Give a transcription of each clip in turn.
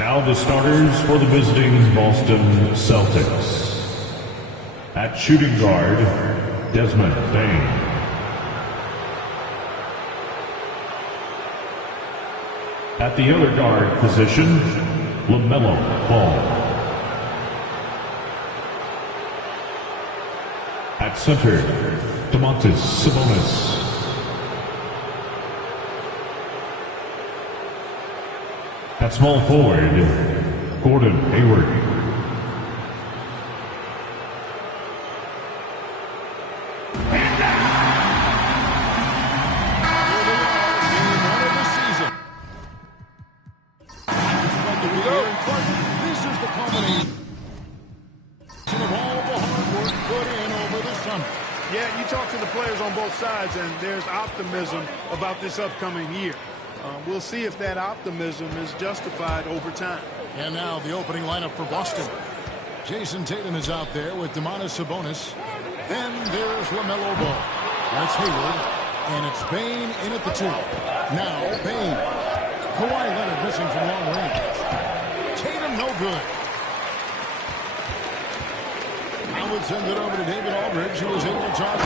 Now the starters for the visiting Boston Celtics. At shooting guard, Desmond Bain. At the other guard position, LaMelo Ball. At center, Domantas Sabonis. At small forward, Gordon Hayward. This is the culmination of all the hard work put in over the summer. Yeah, you talk to the players on both sides, and there's optimism about this upcoming year. We'll see if that optimism is justified over time. And now the opening lineup for Boston. Jason Tatum is out there with Domantas Sabonis. Then there's LaMelo Ball. That's Hayward. And it's Bain in at the 2. Now Bain. Kawhi Leonard missing from long range. Tatum no good. I would send it over to David Aldridge, who was able to talk to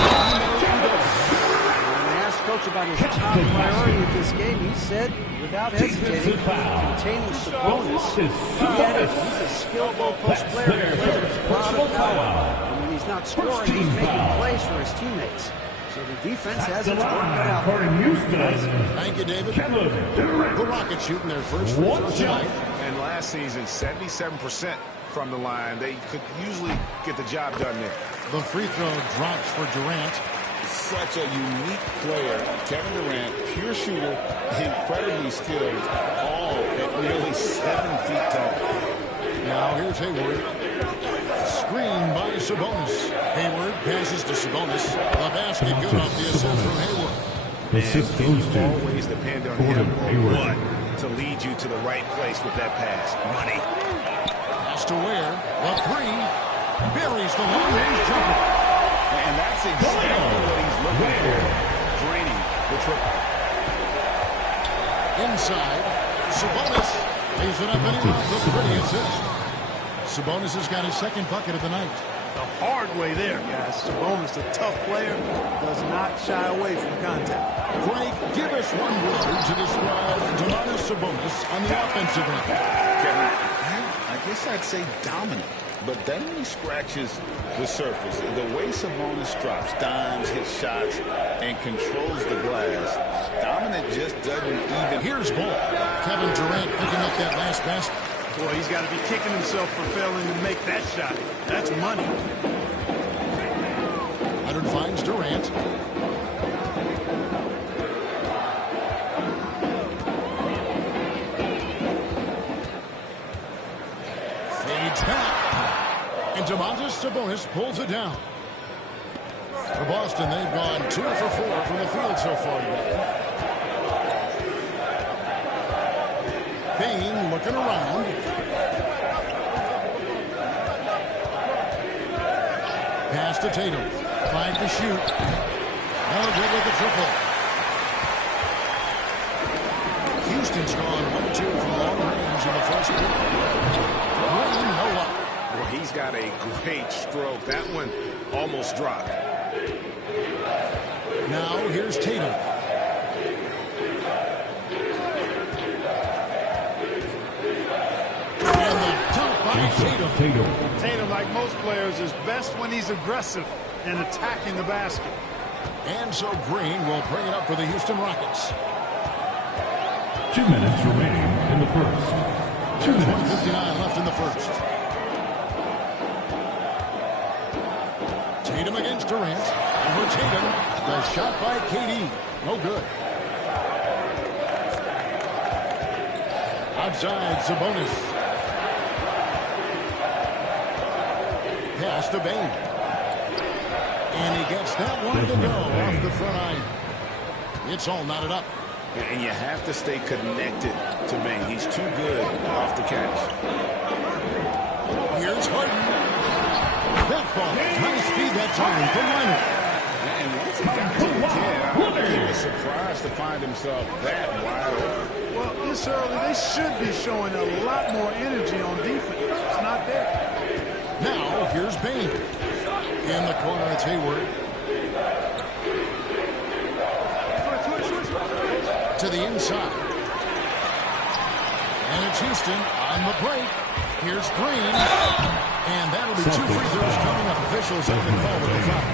Coach about his top priority in this game, he said, without hesitating, containing Sabonis. He's a skillful post player who plays with a lot of power. And when he's not scoring, he's making plays for his teammates. So the defense has its work cut out for him. Thank you, David. The Rockets shooting their first free throw tonight. And last season, 77% from the line. They could usually get the job done there. The free throw drops for Durant. Such a unique player. Kevin Durant, pure shooter, incredibly skilled, all at nearly 7 feet tall. Now here's Hayward. Screen by Sabonis. Hayward passes to Sabonis. The basket good off the assist from Hayward. The assist goes to always depend on Gordon Hayward to lead you to the right place with that pass. Money. Pass to Ware. The 3. Buries the long-range jumper. And that's exactly what he's looking for. Draining the triple. Inside. Sabonis lays it up and in off the pretty assist. Sabonis has got his second bucket of the night. The hard way there, guys. Sabonis, a tough player, does not shy away from contact. Greg, give us one word to describe Domantas Sabonis on the offensive end. Kevin, I guess I'd say dominant. But then he scratches the surface. The way Sabonis drops dimes, hits shots, and controls the glass. Dominant just doesn't even... Here's ball. Kevin Durant picking up that last basket. Boy, he's got to be kicking himself for failing to make that shot. That's money. Leonard finds Durant. Fades back. And Domantas Sabonis pulls it down. For Boston, they've gone 2 for 4 from the field so far today. Bain looking around. Pass to Tatum. 5 to shoot. No good with the triple. Houston's gone 1-2 from long range in the first quarter. Green, no luck. Well, he's got a great stroke. That one almost dropped. Now here's Tatum. And the dunk by Tatum. Tatum, like most players, is best when he's aggressive and attacking the basket. And so Green will bring it up for the Houston Rockets. 2 minutes remaining in the first. 2 minutes. 1:59 left in the first. Tatum against Durant. Over Tatum. The shot by KD. No good. Outside Sabonis. Pass to Bain. And he gets that one to go off the front iron. It's all knotted up. And you have to stay connected to Bain. He's too good off the catch. Here's Harden. That ball. Nice speed that time from Leonard. And once he got to the 10, I was surprised to find find himself that wide open. Well, this early, they should be showing a lot more energy on defense. It's not there. Now, here's Bain. In the corner, it's Hayward. To the inside. And it's Houston on the break. Here's Green. And that'll be 2 free throws coming up. Officials have been called with the foul.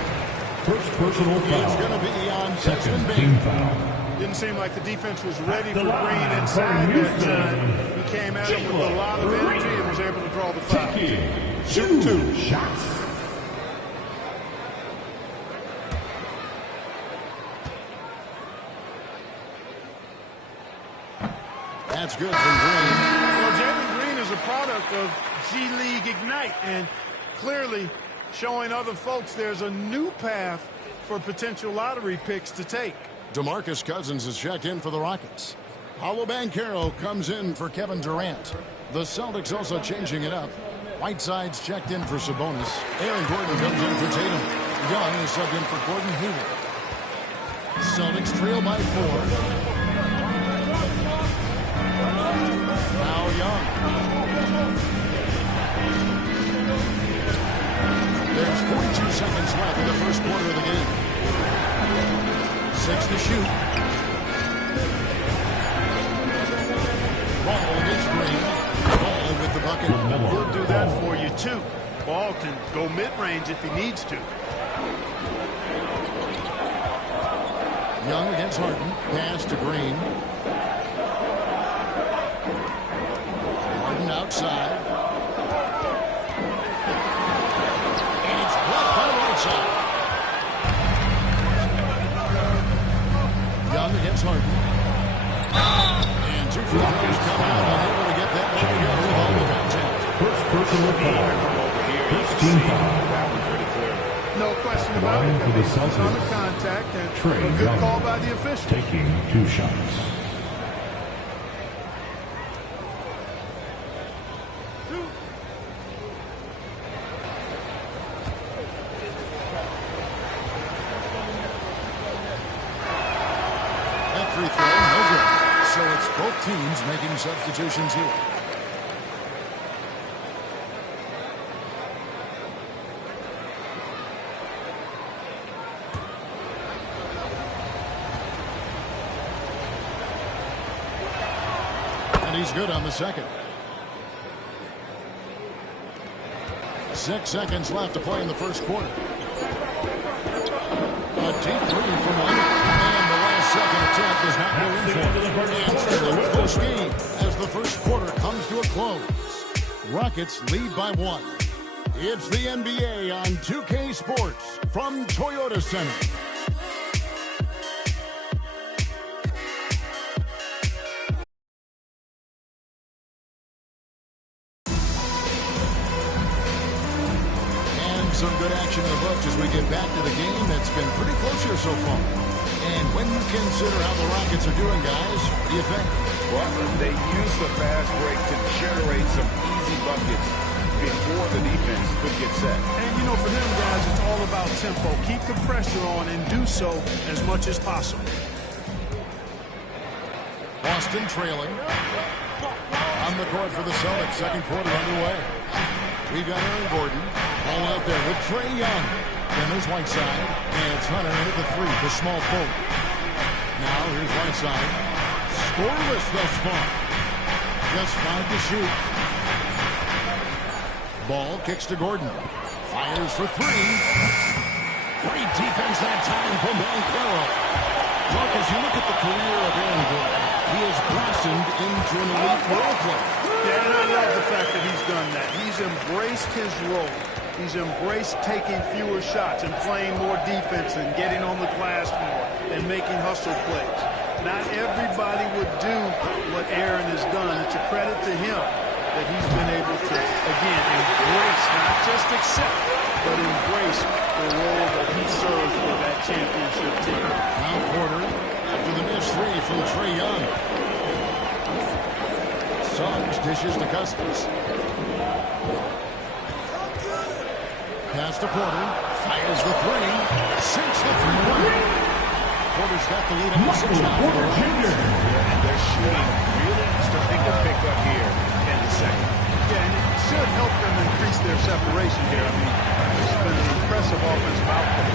First personal foul. It's going to be on Second Desmond team Bain. foul. Didn't seem like the defense was ready for Green inside that time. He came at him with a lot of energy and was able to draw the foul. Shoot 2 shots. That's good from Green. Well, Jalen Green is a product of G League Ignite and clearly showing other folks there's a new path for potential lottery picks to take. DeMarcus Cousins is checked in for the Rockets. Paolo Banchero comes in for Kevin Durant. The Celtics also changing it up. Whiteside's checked in for Sabonis. Aaron Gordon comes in for Tatum. Young is subbed in for Gordon Hayward. Celtics trail by 4. Now Young. There's 42 seconds left in the first quarter of the game. 6 to shoot. Ball against Green. Ball with the bucket. He'll do that for you, too. Ball can go mid-range if he needs to. Young against Harden. Pass to Green. Harden outside. And it's blocked by Whiteside. Young against Harden. And 2 free throws come out, unable to get that one together with all the contact. First personal foul. First team foul. No question about it. For the It's on the Celtics. contact and Trey a good Young. call by the official. Taking 2 shots. That free throw, no good. So it's both teams making substitutions here. And he's good on the second. 6 seconds left to play in the first quarter. A deep three from Leonard. And the last second attempt does not go in for it. And still a close game as the first quarter comes to a close. Rockets lead by 1. It's the NBA on 2K Sports from Toyota Center. Some good action in the books as we get back to the game that's been pretty close here so far. And when you consider how the Rockets are doing, guys, what do you think? Well, they use the fast break to generate some easy buckets before the defense could get set. And, you know, for them guys, it's all about tempo. Keep the pressure on and do so as much as possible. Boston trailing. On the court for the Celtics. Second quarter underway. We've got Aaron Gordon. All out there with Trae Young. Then there's Whiteside. And it's Hunter into the 3 for small forward. Now here's Whiteside. Scoreless thus far. Just 5 to shoot. Ball kicks to Gordon. Fires for 3. Great defense that time from Banchero. Look, as you look at the career of Aaron Gordon, he has blossomed into an elite role player. Yeah, and I love the fact that he's done that. He's embraced his role. He's embraced taking fewer shots and playing more defense and getting on the glass more and making hustle plays. Not everybody would do what Aaron has done. It's a credit to him that he's been able to, again, embrace, not just accept, but embrace the role that he serves for that championship team. Now Porter after the missed 3 from Trae Young. Suggs dishes to Cousins. Pass to Porter. Fires the 3. Sinks the 3-pointer. Porter's got the lead on the 6 now. And their shooting really starting to pick up here in the second. Yeah, and it should help them increase their separation here. I mean, this has been an impressive offensive output.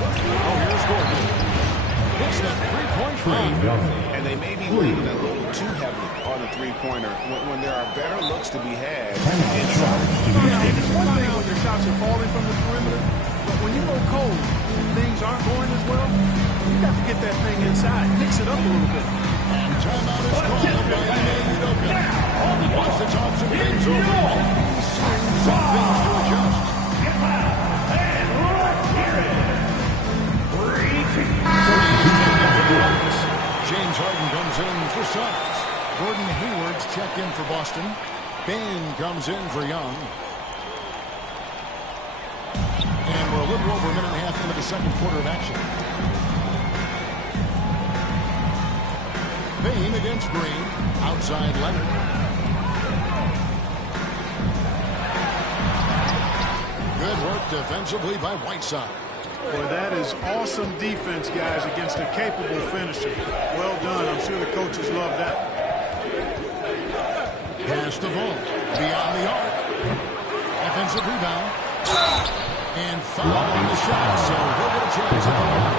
Oh, here's Gordon. Hits the three-point shot. And they may be leaning a little too heavily on the three-pointer when there are better looks to be had inside. Yeah, it's one thing when your shots are falling from the perimeter, but when you go cold, things aren't going as well, you got to get that thing inside, mix it up a little bit. And timeout is called by Ime Udoka. Once the Thompson game's over, he's seeing some things to adjust. James Harden comes in for Suns. Gordon Hayward's checked in for Boston. Bain comes in for Young. And we're a little over a minute and a half into the second quarter of action. Bain against Green. Outside Leonard. Good work defensively by Whiteside. Boy, that is awesome defense, guys, against a capable finisher. Well done. I'm sure the coaches love that. Pass to Vaughn. Beyond the arc. Offensive rebound. And foul on the shot. So he'll get a chance at the line.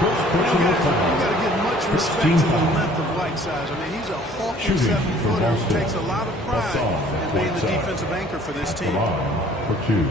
You got to give much respect to the length of Whiteside. I mean, he's a hawking 7-footer who takes a lot of pride in being the defensive anchor for this team. For 2.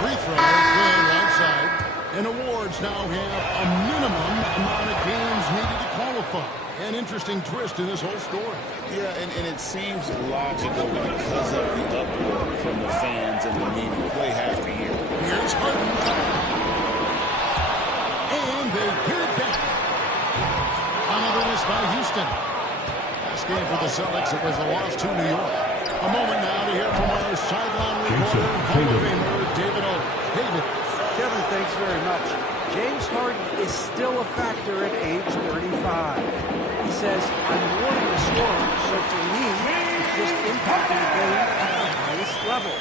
Free throw, good right side. And awards now have a minimum amount of games needed to qualify. An interesting twist in this whole story. Yeah, and it seems logical because of the uproar from the fans and the media. They have to hear. Here's Harden. And they get it back. Another miss by Houston. Last game for the Celtics, it was a loss to New York. A moment now to hear from our sideline reporter, Hall of Famer David O. David. Kevin, thanks very much. James Harden is still a factor at age 35. He says, I'm wanting to score, so for me, it's just impacting the game at the highest level.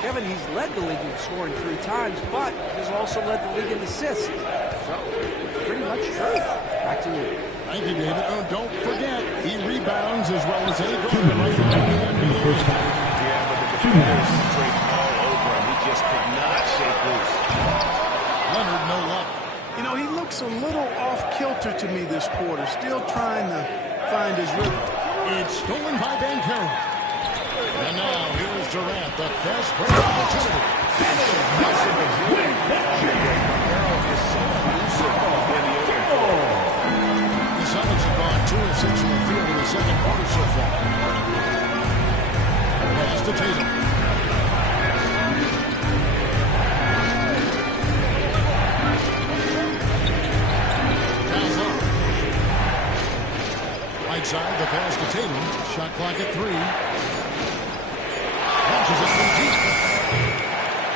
Kevin, he's led the league in scoring 3 times, but he's also led the league in assists. So, it's pretty much true. Back to you. Thank you, David. Oh, don't forget, he rebounds as well as any guard right now in the first half. Yeah, but the defenders straight all over him. He just could not shake loose. Leonard, no luck. You know, he looks a little off-kilter to me this quarter, still trying to find his rhythm. It's stolen by Banchero. And now here's Durant, the fast break opportunity. Banchero is so elusive in the open floor. The Celtics have gone 2 of 6 from the field in the second quarter so far. Pass to Tatum. Whiteside, the pass to Tatum. Shot clock at 3. Launches it from deep.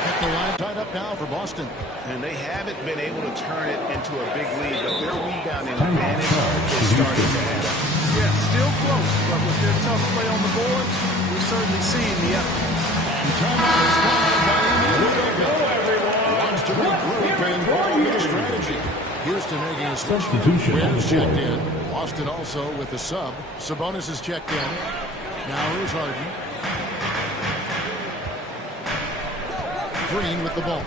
At the line, tied up now for Boston. And they haven't been able to turn it into a big lead, but their rebounding advantage is starting to add up. Yeah, still close, but with their tough play on the board, we're certainly seeing the effort. And timeout is called by Ime Udoka. Wants to regroup and go with a strategy. Houston making a switch. Ware's checked in. Boston also with the sub. Sabonis is checked in. Now here's Harden. Green with the ball.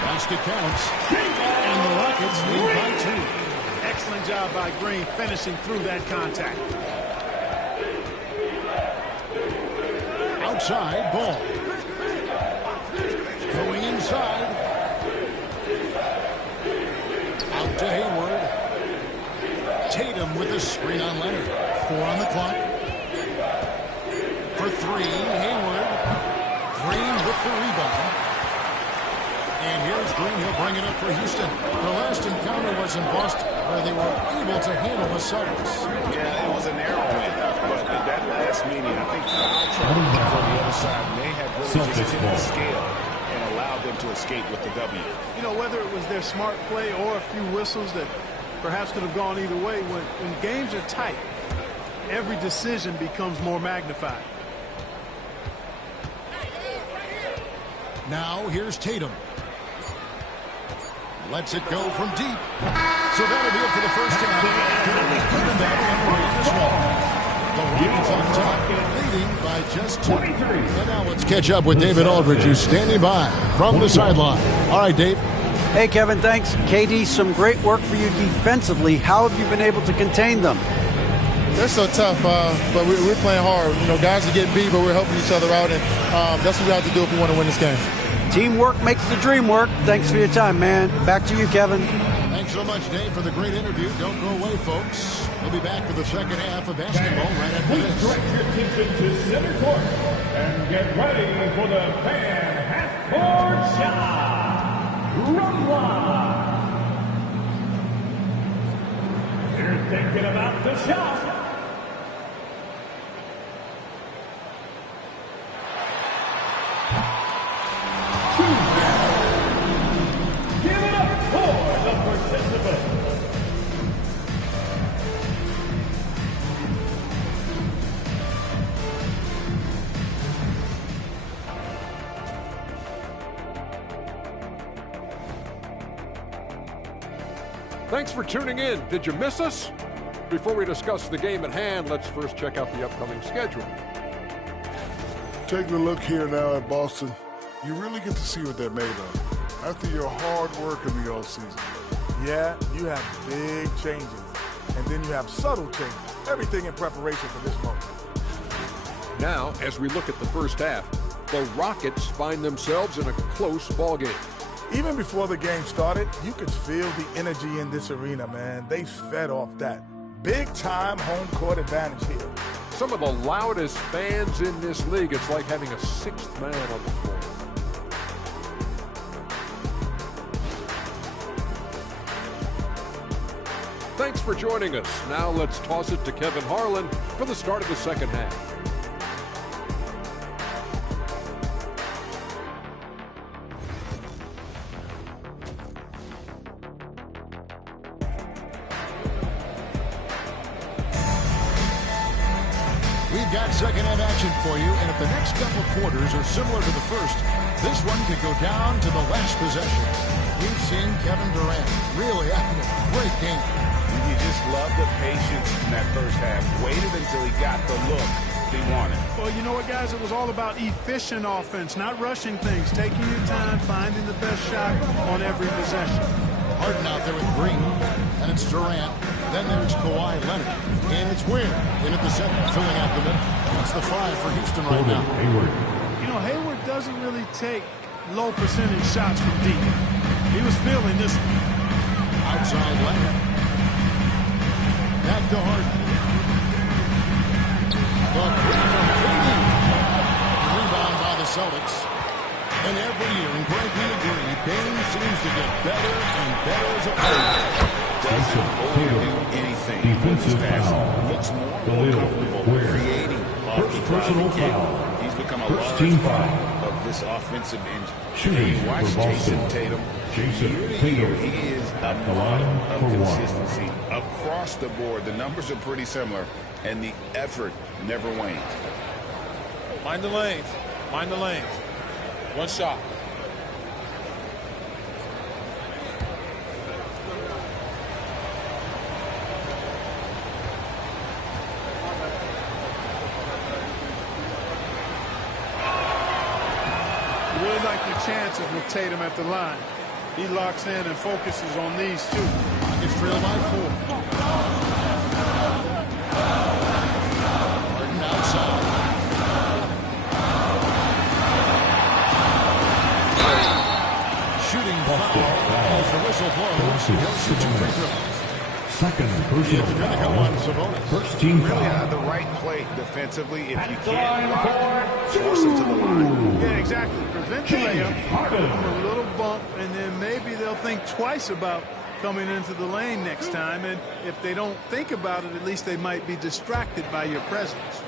Basket counts. And the Rockets lead by 2. Excellent job by Green finishing through that contact. Outside ball. Going inside. Out to Hayward. Tatum with a screen on Leonard. 4 on the clock. For 3, Hayward. Green with the rebound. And here's Green. He'll bring it up for Houston. The last encounter was in Boston, where they were able to handle the Celtics. Yeah, it was a narrow win. But in that last meeting, I think foul trouble for the other side may have really just tipped the scale and allowed them to escape with the W. You know, whether it was their smart play or a few whistles that perhaps could have gone either way, when games are tight, every decision becomes more magnified. Now here's Tatum. Lets it go from deep. So that'll be it for the first half. The Rockets on top, leading by just 2. And now let's catch up with David Aldridge, who's standing by from the sideline. All right, Dave. Hey, Kevin, thanks. KD, some great work for you defensively. How have you been able to contain them? They're so tough, but we're playing hard. You know, guys are getting beat, but we're helping each other out, and that's what we have to do if we want to win this game. Teamwork makes the dream work. Thanks for your time, man. Back to you, Kevin. Thanks so much, Dave, for the great interview. Don't go away, folks. We'll be back for the second half of basketball right after Please this. direct your attention to center court and get ready for the fan half-court shot. Rumble. You're thinking about the shot. Give it up for the participant. Thanks for tuning in. Did you miss us? Before we discuss the game at hand, let's first check out the upcoming schedule. Taking a look here now at Boston, you really get to see what they're made of after your hard work in the offseason. Yeah, you have big changes, and then you have subtle changes. Everything in preparation for this moment. Now, as we look at the first half, the Rockets find themselves in a close ballgame. Even before the game started, you could feel the energy in this arena, man. They fed off that. Big-time home court advantage here. Some of the loudest fans in this league. It's like having a sixth man on the floor. Thanks for joining us. Now let's toss it to Kevin Harlan for the start of the second half. We've got second half action for you, and if the next couple quarters are similar to the first, this one could go down to the last possession. We've seen Kevin Durant really having a great game. You just love the patience in that first half. Waited until he got the look he wanted. Well, you know what, guys? It was all about efficient offense, not rushing things, taking your time, finding the best shot on every possession. Harden out there with Green, and it's Durant. Then there's Kawhi Leonard, and it's Ware in at the center, filling out the middle. That's the 5 for Houston right now. Hayward. You know, Hayward doesn't really take low percentage shots from deep. He was feeling this one. Outside Leonard. Back to Harden. The 3 from KD. Rebound by the Celtics. And every year, and Greg, we agree, Bane seems to get better and better as a player. Doesn't overdo anything. Defensive foul. Looks more Khalil comfortable Ware. creating off First the personal driving kick. foul. He's become a First large team part foul. of this offensive engine. Shooting You watch for Boston. Jason Tatum. Jason Year to Tatum year, he is a at the line model for of one. consistency. Across the board, the numbers are pretty similar, and the effort never wanes. Mind the lanes. Mind the lanes. One shot. Really like the chances with Tatum at the line. He locks in and focuses on these two. Rockets trail by 4. Harden outside. Shooting foul as the whistle blows. He'll shoot 2 free throws. Second personal It's going to come on Sabonis. First team Really foul. on the right play defensively. If you can't block, force him to the line. Yeah, exactly. Prevent the layup, give them a little bump, and then maybe they'll think twice about coming into the lane next time. And if they don't think about it, at least they might be distracted by your presence.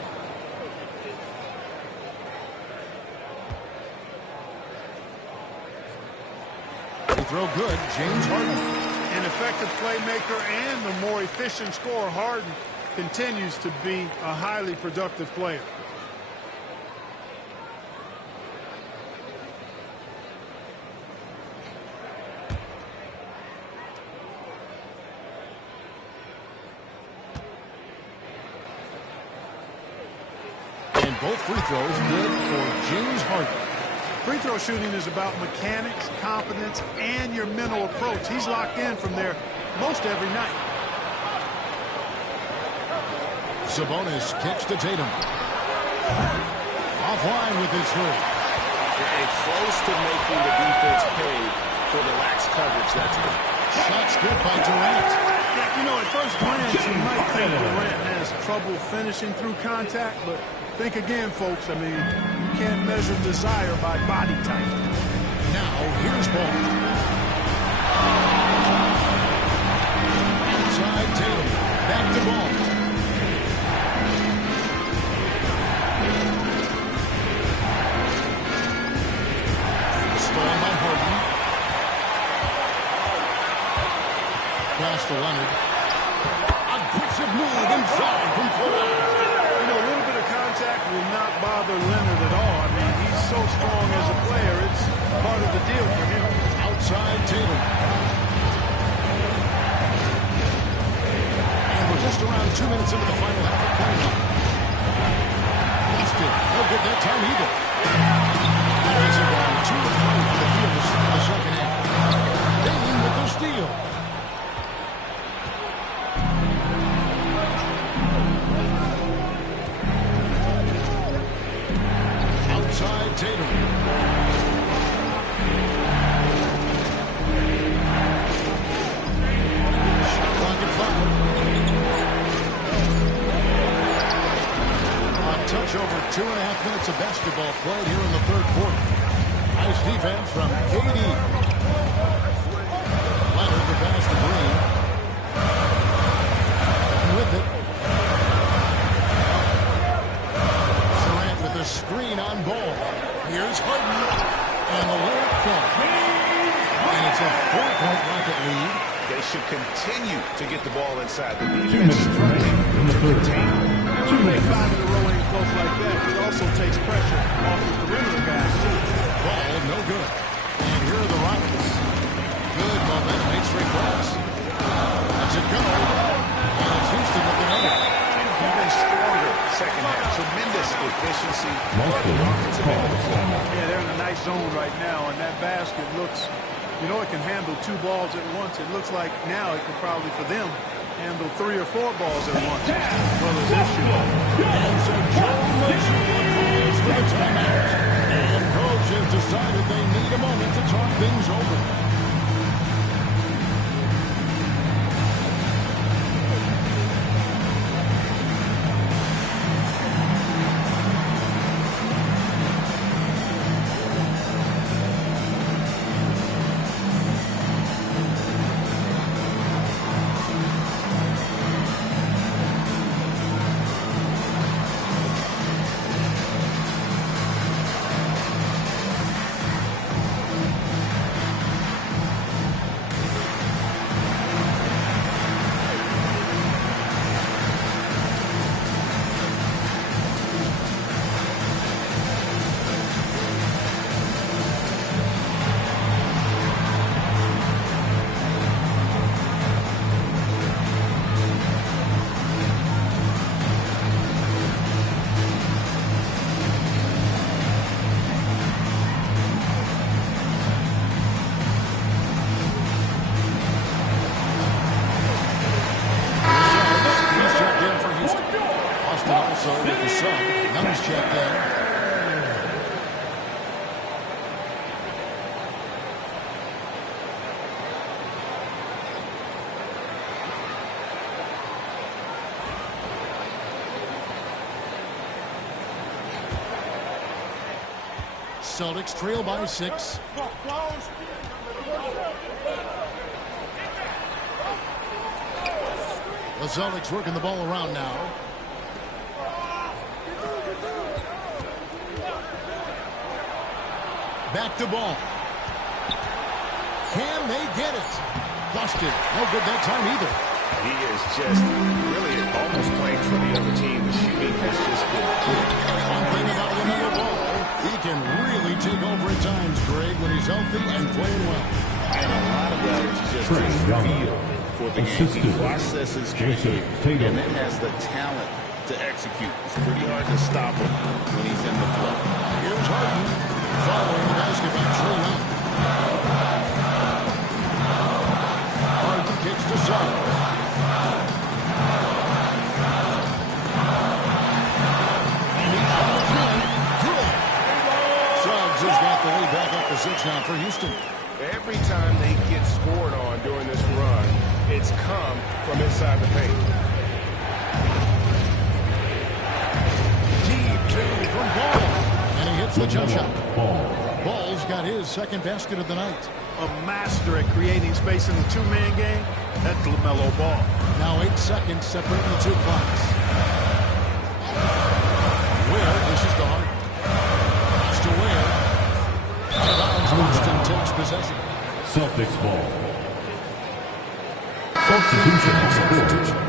throw good, James Harden. An effective playmaker and the more efficient scorer, Harden continues to be a highly productive player. And both free throws good for James Harden. Free throw shooting is about mechanics, confidence, and your mental approach. He's locked in from there most every night. Sabonis kicks to Tatum. Offline with his three. And close to making the defense pay for the lax coverage that's good. Shots good by Durant. Yeah, you know, at first glance, you might think Durant has trouble finishing through contact, but think again, folks. I mean, you can't measure desire by body type. Now, here's ball. Outside Tatum. Back to ball. Stolen by Harden. Pass to Leonard. Aggressive move inside from Kawhi. You know, a little bit of contact will not bother Leonard at all. I mean, he's so strong as a player. It's part of the deal for him. Outside Tatum. And we're just around 2 minutes into the final half of play now. Boston, no good that time either. That is around 2 of 3 for the field to start the second half. Bain with the steal. Outside Tatum. Shot clock at 5. A touch over 2.5 minutes of basketball played here in the third quarter. Nice defense from KD. Leonard the pass to Green. With it. Durant with the screen on ball. Here's Harden. And the layup falls. And it's a 4-point Rocket lead. They should continue to get the ball inside. The defense is struggling to contain. When they 5 in a row ain't close like that, it also takes pressure off the perimeter guys, too. Ball no good. And here are the Rockets. Good momentum, 8 straight balls. That's a go. And it's Houston with the number. Even stronger second half. Tremendous efficiency. Yeah, they're in a nice zone right now, and that basket looks, you know, it can handle 2 balls at once. It looks like now it could probably, for them, handle 3 or 4 balls at once. Well, as this shooter. And so Joe Mazzulla calls for the timeout. And coach has decided they need a moment to talk things over. Celtics trail by 6. The Celtics working the ball around now. Back to ball. Can they get it? Busted. No good that time either. He is just really almost playing for the other team. The shooting has just been poor. One thing about LaMelo Ball, he can really take over at times, Greg, when he's healthy and playing well. And a lot of that is just his feel for the game. He processes quickly and then has the talent to execute. It's pretty hard to stop him when he's in the flow. Here's Harden following the basket by Trae Young. Harden kicks to Suggs. And he's on the front. Good. Suggs has got the lead back up to 6 now for Houston. Every time they get scored on during this run, it's come from inside the paint. Deep two from Ball. And he hits the jump shot. Ball's got his second basket of the night. A master at creating space in the two-man game. That's LaMelo Ball. Now 8 seconds separating the two clocks. Ware dishes to Harden. Pass to Ware. Out of bounds, Boston takes possession. Celtics ball. Substitutions.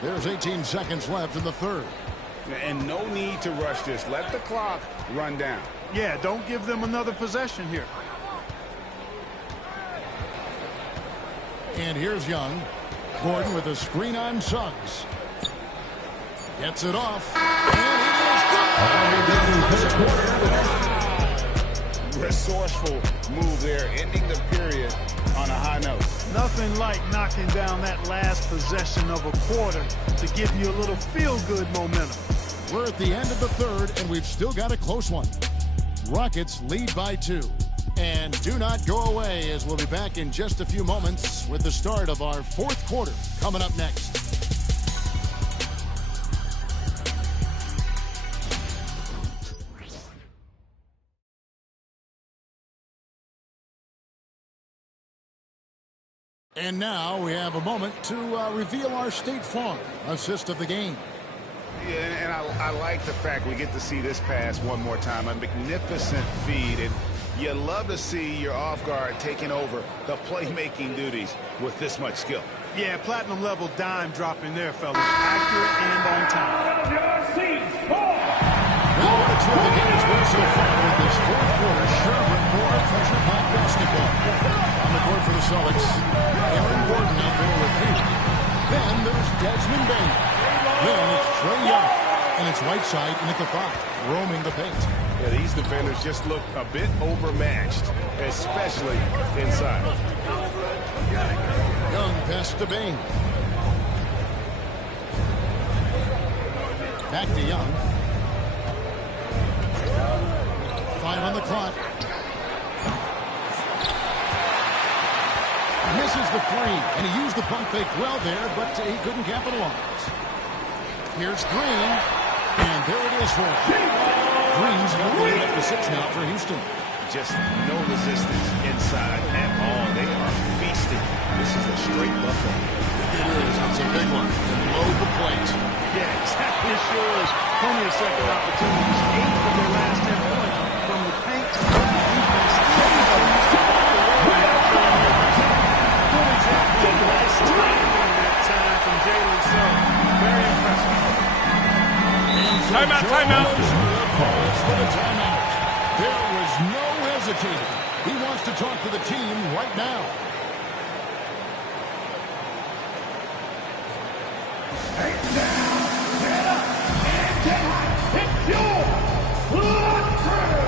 There's 18 seconds left in the third. And no need to rush this. Let the clock run down. Yeah, don't give them another possession here. And here's Young. Gordon with a screen on Suggs. Gets it off. And it is good. Resourceful move there, ending the period on a high note. Nothing like knocking down that last possession of a quarter to give you a little feel-good momentum. We're at the end of the third, and we've still got a close one. Rockets lead by 2. And do not go away, as we'll be back in just a few moments with the start of our fourth quarter coming up next. And now we have a moment to reveal our State Farm assist of the game. Yeah, and I like the fact we get to see this pass one more time. A magnificent feed, and you love to see your off guard taking over the playmaking duties with this much skill. Yeah, platinum level dime dropping there, fellas. Accurate and on time. Well, what a terrific game it's been so far with this fourth quarter. Sure, with more pressure-packed basketball. On the court for the Celtics, Aaron Gordon out there with Pete. Then there's Desmond Bain. Then it's Trae Young. And it's Whiteside in at the 5, roaming the paint. Yeah, these defenders just look a bit overmatched, especially inside. Young pass to Bain. Back to Young. 5 on the clock. Misses the 3, and he used the pump fake well there, but he couldn't capitalize. Here's Green, and there it is for him. Green's got the lead up to 6 now for Houston. Just no resistance inside at all. They are feasting. This is a straight buffet. It is. It's a big one. And load the plate. Yeah, exactly. It sure is. Plenty of second opportunities. 8 of their last 10 points from the paint to the defense. Good example of nice timing that time from Jalen Suggs. Very impressive. Timeout, timeout. Calls for the timeout. There was no hesitating. He wants to talk to the team right now. Get down, get up, and get hot. It's your blood crew.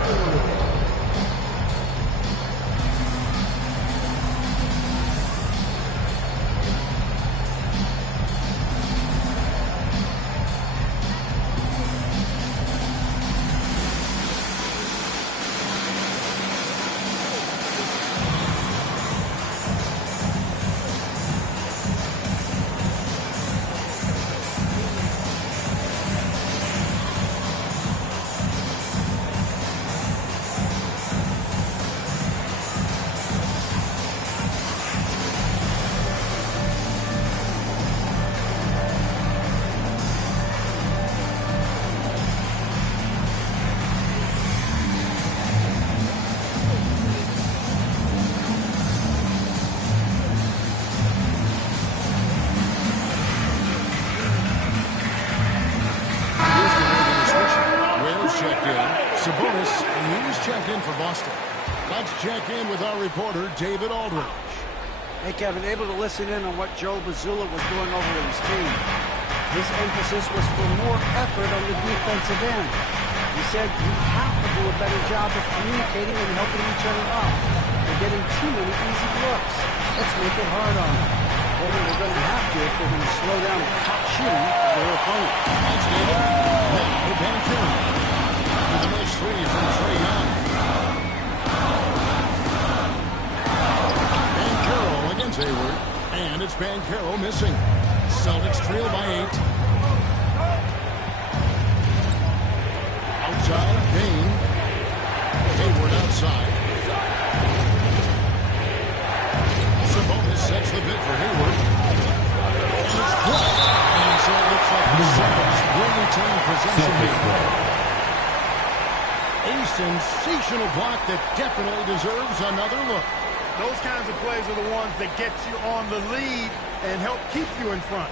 for Boston. Let's check in with our reporter, David Aldridge. Hey, Kevin, able to listen in on what Joe Mazzulla was doing over with his team. His emphasis was for more effort on the defensive end. He said we have to do a better job of communicating and helping each other out. We're getting too many easy looks. Let's make it hard on them. Well, we're going to have to if we're going to slow down the hot shooting of their opponent. Thanks, David. Now, Ben Curry. With the nice three from Trae Young. Banchero against Hayward. And it's Banchero missing. Celtics trail by 8. Outside, Payne. Hayward outside. Sabonis sets the bid for Hayward. And it's blocked. And so it looks like the Celtics will retain possession here. A sensational block that definitely deserves another look. Those kinds of plays are the ones that get you on the lead and help keep you in front.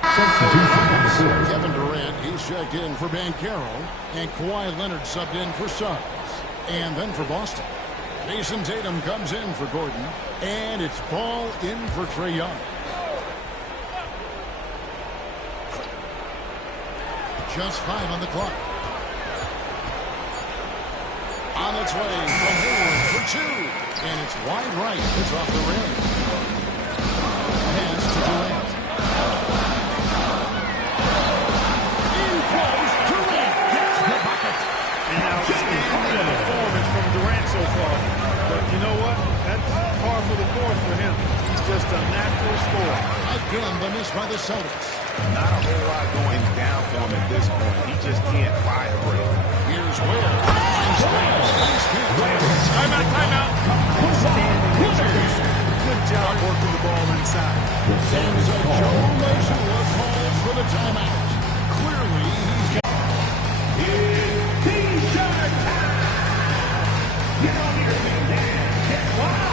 Kevin Durant, he's checked in for Banchero, and Kawhi Leonard subbed in for Suggs. And then for Boston, Jason Tatum comes in for Gordon, and it's ball in for Trae Young. Just 5 on the clock. On its way from Hayward for 2. And it's wide right. It's off the rim. Pass to Durant. In close. Durant gets the bucket. An outstanding performance from Durant so far. But you know what? That's par for the course for him. He's just a natural scorer. Again, the miss by the Celtics. Not a whole lot going down for him at this point. He just can't buy a break. Here's Will. Timeout. Good job working the ball inside. And so Joe Mazzulla calls for the timeout. Clearly, he's got... It's T-shirt time! Get on your feet and get wild!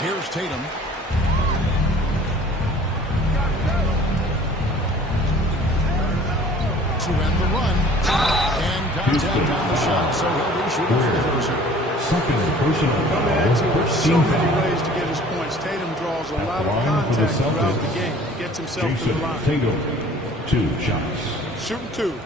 Here's Tatum. To end the run. And contact on the shot, so he'll be shooting free throws here. Second personal foul. There's so many ways to get his points. Tatum draws a lot of contact throughout the game. He gets himself to the line. Tatum, 2 shots. Shooting 2.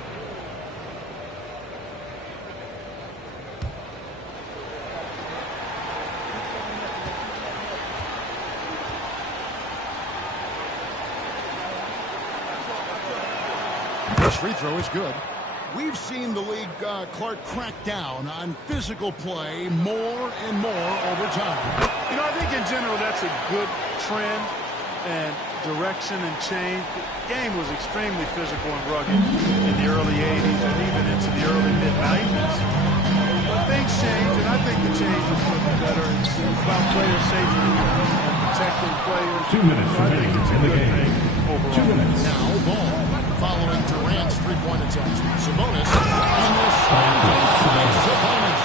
This free throw is good. We've seen the league, Clark, crack down on physical play more and more over time. You know, I think in general that's a good trend and direction and change. The game was extremely physical and rugged in the early 80s and even into the early mid-90s. But things change, and I think the change is for the better. It's about player safety and protecting players. 2 minutes remaining in the game. 2 minutes. Now ball following Durant's three-point attempt. Sabonis and the slam dunk by Sabonis.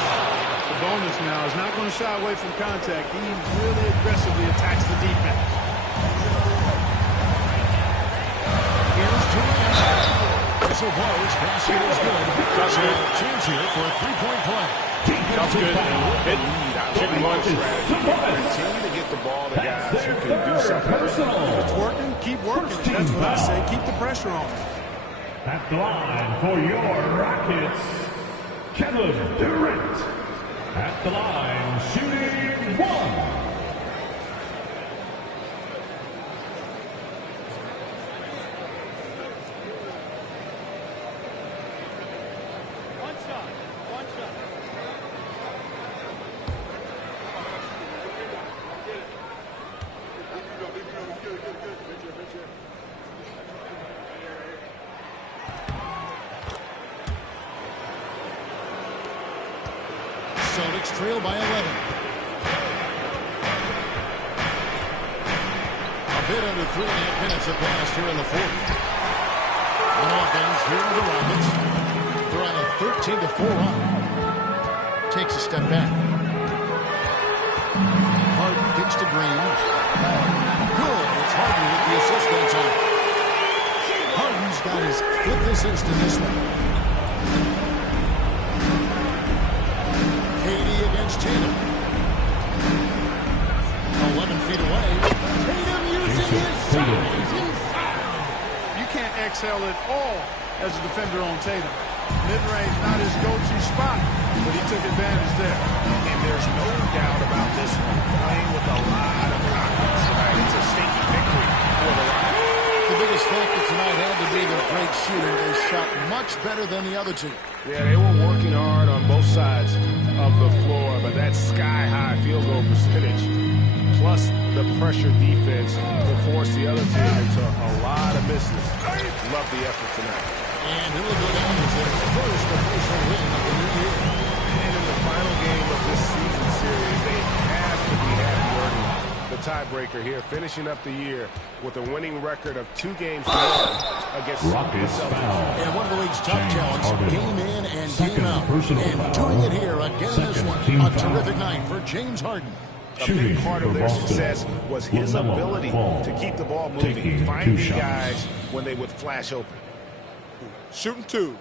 Sabonis now is not going to shy away from contact. He really aggressively attacks the defense. Here's Durant. Whistle blows. Basket is good. Does have a chance here for a three-point play. That's good. Continue to get the ball to guys who can do something. If it's working, keep working. That's what I say. Keep the pressure on. At the line for your Rockets, Kevin Durant. At the line, shooting 1. trail by 11. A bit under 3.5 minutes have passed here in the fourth. On offense, here are the Rockets. They're on a 13-4 run. Takes a step back. Harden kicks to Green. Good. It's Harden with the assist that time. Harden's got his 5th assist in this one. KD against Tatum. 11 feet away. Tatum using his size inside. You can't exhale at all as a defender on Tatum. Mid-range not his go-to spot, but he took advantage there. And there's no doubt about this one. Playing with a lot of confidence tonight. It's a stinky victory for the Rockets. The biggest factor tonight had to be their great shooting. They shot much better than the other two. Yeah, they were working hard on both sides of the floor, but that sky-high field goal percentage, plus the pressure defense, will force the other team into a lot of misses. Love the effort tonight. And it'll go down as their first official win of the new year. And in the final game of this season series, they have to be happy earning the tiebreaker here, finishing up the year with a winning record of 2 games to 1 against Rockets foul. And one of the league's top James talents, Harden. game in and Second game out. personal And foul. doing it here again in this Second one. team A foul. terrific night for James Harden. A big part of for their Boston. success was his LaMelo ability Ball. to keep the ball moving, Taking finding 2 shots. guys when they would flash open. Shooting 2.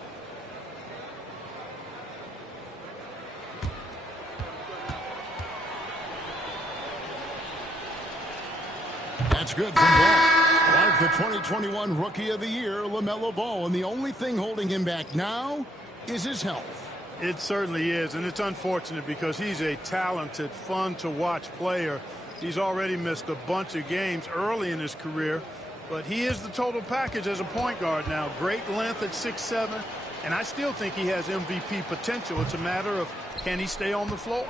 That's good from Ball. Like the 2021 Rookie of the Year, LaMelo Ball. And the only thing holding him back now is his health. It certainly is, and it's unfortunate because he's a talented, fun-to-watch player. He's already missed a bunch of games early in his career, but he is the total package as a point guard now. Great length at 6'7", and I still think he has MVP potential. It's a matter of, can he stay on the floor?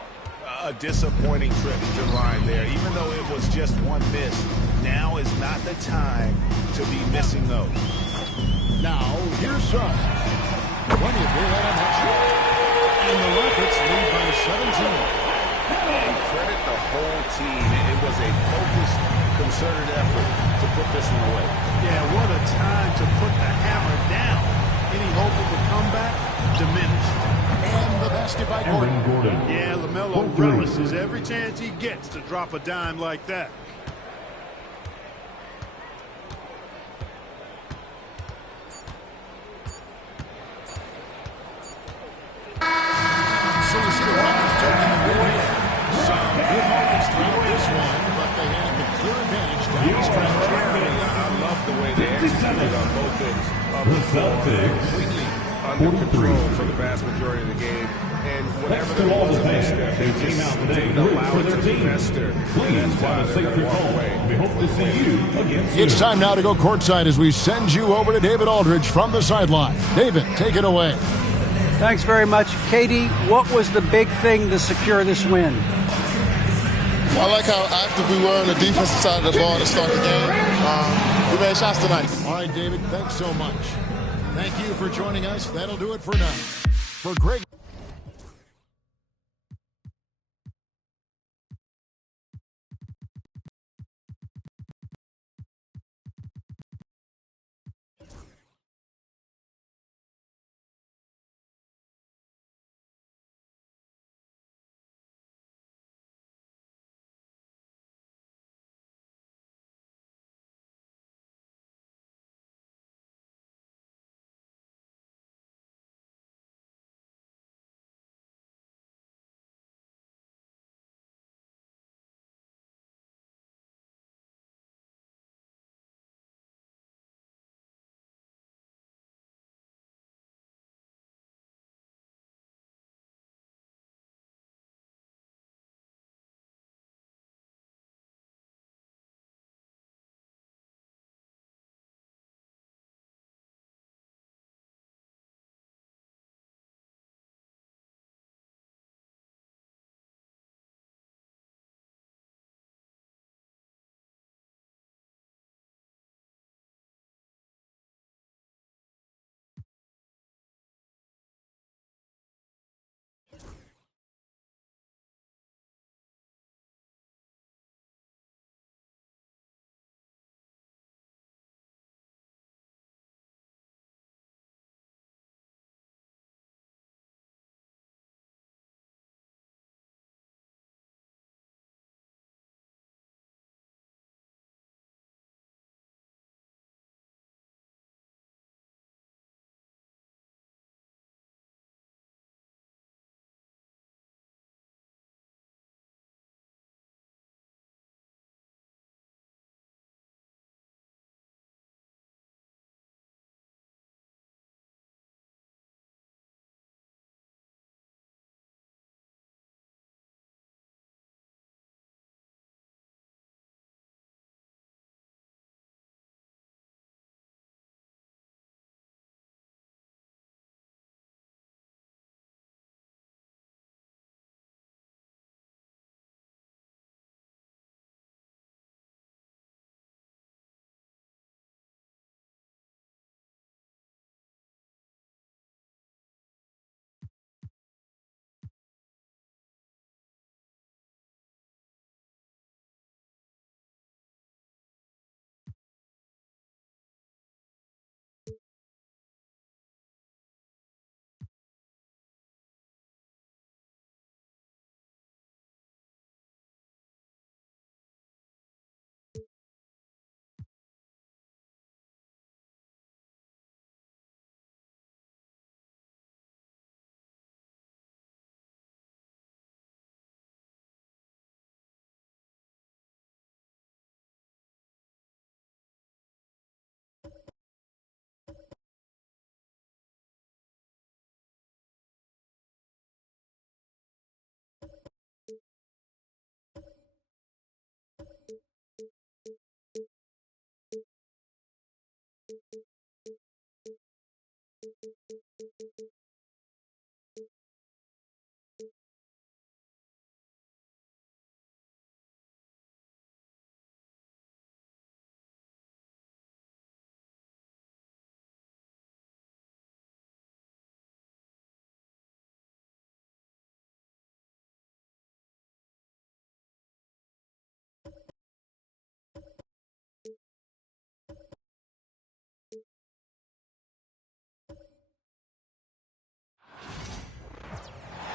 A disappointing trip to line there. Even though it was just one miss, now is not the time to be missing those. Now, here's Sun. Plenty of daylight on that shot. And the Rockets lead by 17. And credit the whole team. It was a focused, concerted effort to put this one away. Yeah, what a time to put the hammer down. Any hope of a comeback? Diminished. And the basket by Gordon. Yeah, LaMelo relishes every chance he gets to drop a dime like that. So you see the Rockets taking the lead here. Some good moments throughout this one, but they had the clear advantage down the stretch. I love the way they executed on both ends of the floor. Completely under control for the vast majority of the game. And whenever there was a misstep, they just didn't allow it to fester. And that's why they're going to walk away. We hope to see you against It's time now to go courtside as we send you over to David Aldridge from the sideline. David, take it away. Thanks very much. Katie, what was the big thing to secure this win? Well, I like how active we were on the defensive side of the ball to start the game. We made shots tonight. All right, David, thanks so much. Thank you for joining us. That'll do it for now. For Greg.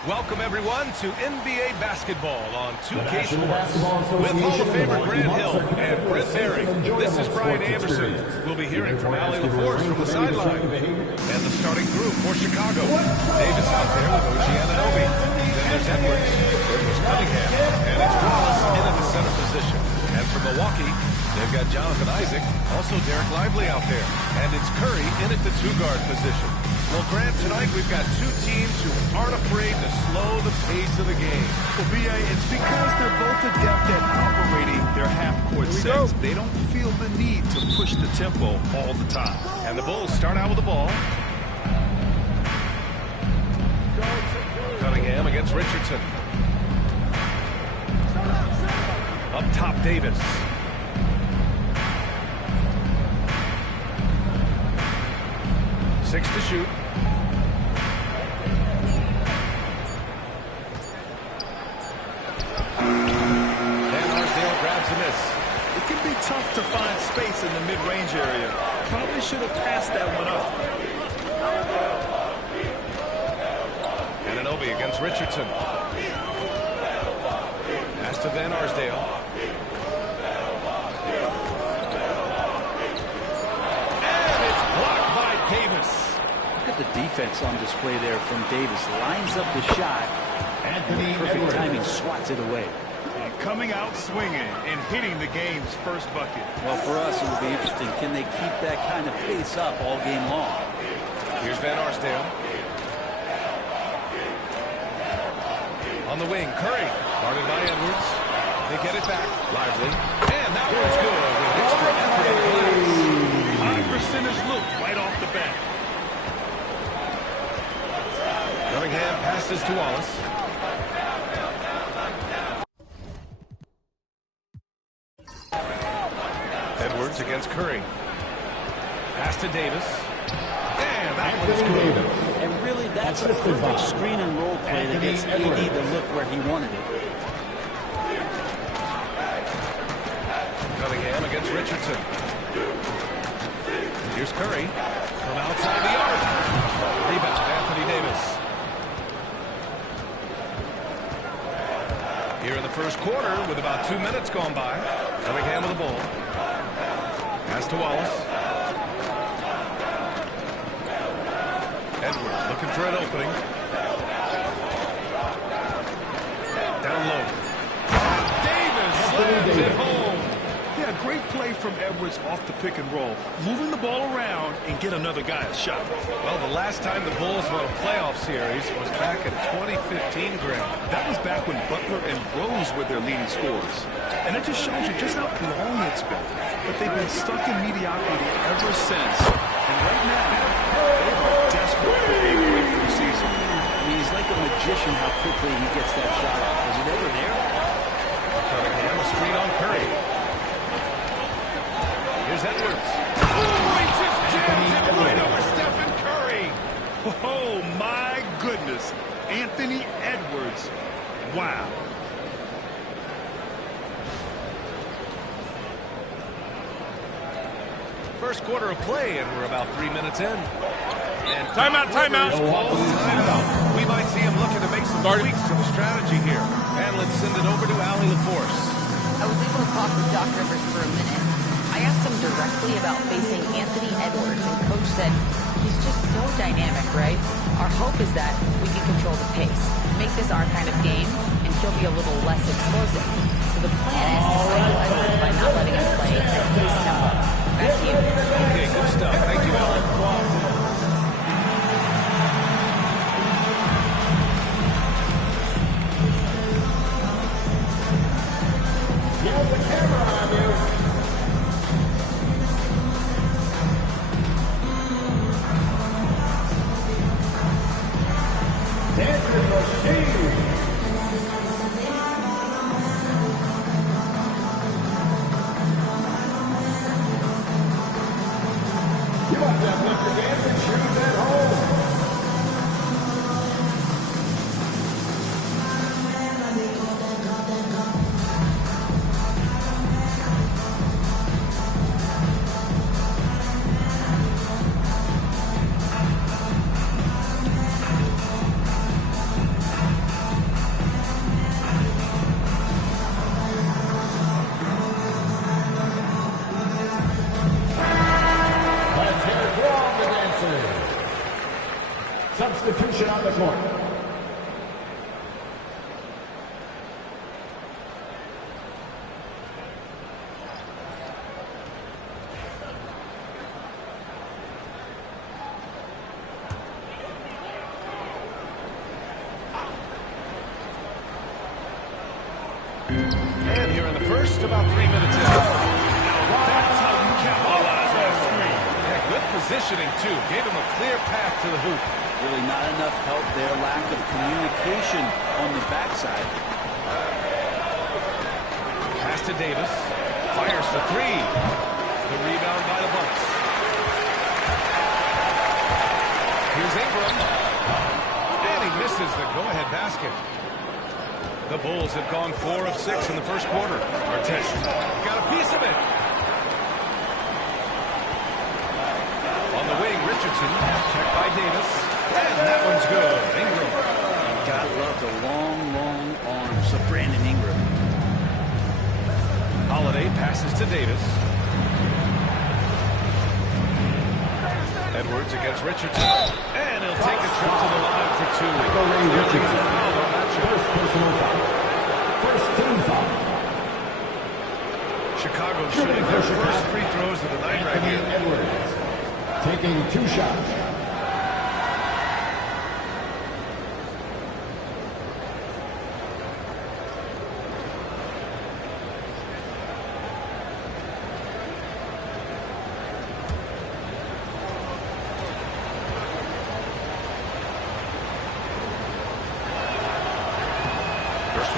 Welcome, everyone, to NBA basketball on 2K Sports with Hall of Famer Grant Hill and Brent Berry. This is Brian Anderson. We'll be hearing from Allie LaForce from the sideline. And the starting group for Chicago. Davis out there with OG Anunoby. Then there's Edwards. There's Cunningham. And it's Wallace in at the center position. And for Milwaukee, they've got Jonathan Isaac, also Derek Lively out there. And it's Curry in at the two-guard position. Well, Grant, tonight we've got two teams who aren't afraid to slow the pace of the game. Well, B.A., it's because they're both adept at operating their half-court sets. They don't feel the need to push the tempo all the time. And the Bulls start out with the ball. Cunningham against Richardson. Up top, Davis. Six to shoot. It can be tough to find space in the mid-range area. Probably should have passed that one up. Anunoby against Richardson. Pass to Van Arsdale. And it's blocked by Davis. Look at the defense on display there from Davis. Lines up the shot. And perfect timing, swats it away. Coming out swinging and hitting the game's first bucket. Well, for us, it will be interesting. Can they keep that kind of pace up all game long? Here's Van Arsdale. On the wing, Curry. Guarded by Edwards. They get it back. Lively. And that one's good with extra effort on the glass. High percentage look right off the bat. Cunningham passes to Wallace. Edwards against Curry. Pass to Davis. And that one's good. And really, that's a perfect screen and roll play that gets AD to look where he wanted it. Cunningham against Richardson. Here's Curry from outside the arc. Rebound, Anthony Davis. Here in the first quarter with about 2 minutes gone by. Cunningham with the ball. Pass to Wallace. Edwards looking for an opening. Down low. Davis slams it home. Yeah, great play from Edwards off the pick and roll. Moving the ball around and get another guy a shot. Well, the last time the Bulls won a playoff series was back in 2015, Grant. That was back when Butler and Rose were their leading scorers. And it just shows you just how long it's been. But they've been stuck in mediocrity ever since. And right now, they are desperate for a breakthrough season. I mean, he's like a magician how quickly he gets that shot off. Was it ever there? Cunningham, a screen on Curry. Here's Edwards. Oh, he just jams it right over Stephen Curry. Oh, my goodness. Anthony Edwards. Wow. First quarter of play, and we're about 3 minutes in. And timeout. Timeout. We might see him looking to make some tweaks to the strategy here. And let's send it over to Allie LaForce. I was able to talk with Doc Rivers for a minute. I asked him directly about facing Anthony Edwards, and Coach said he's just so dynamic, right? Our hope is that we can control the pace, make this our kind of game, and he'll be a little less explosive. So the plan is to cycle Edwards by not letting him play at his tempo. Back to you. Okay, good stuff. Thank you, Allie. court. And here in the first, about 3 minutes in. Now that's how you capitalize on a screen. Yeah, good positioning, too. Gave him a clear path to the hoop. Really not enough help there. Lack of communication on the backside. Pass to Davis. Fires the three. The rebound by the Bucks. Here's Ingram. And he misses the go-ahead basket. The Bulls have gone 4 of 6 in the first quarter. Artest got a piece of it. On the wing, Richardson. Checked by Davis. And that one's good. Ingram. You gotta love the long, long arms of Brandon Ingram. Holiday passes to Davis. Edwards against Richardson. And he'll take a trip to the line for 2. First personal foul. First team foul. Chicago shooting their first free throws of the night right here. Edwards taking 2 shots.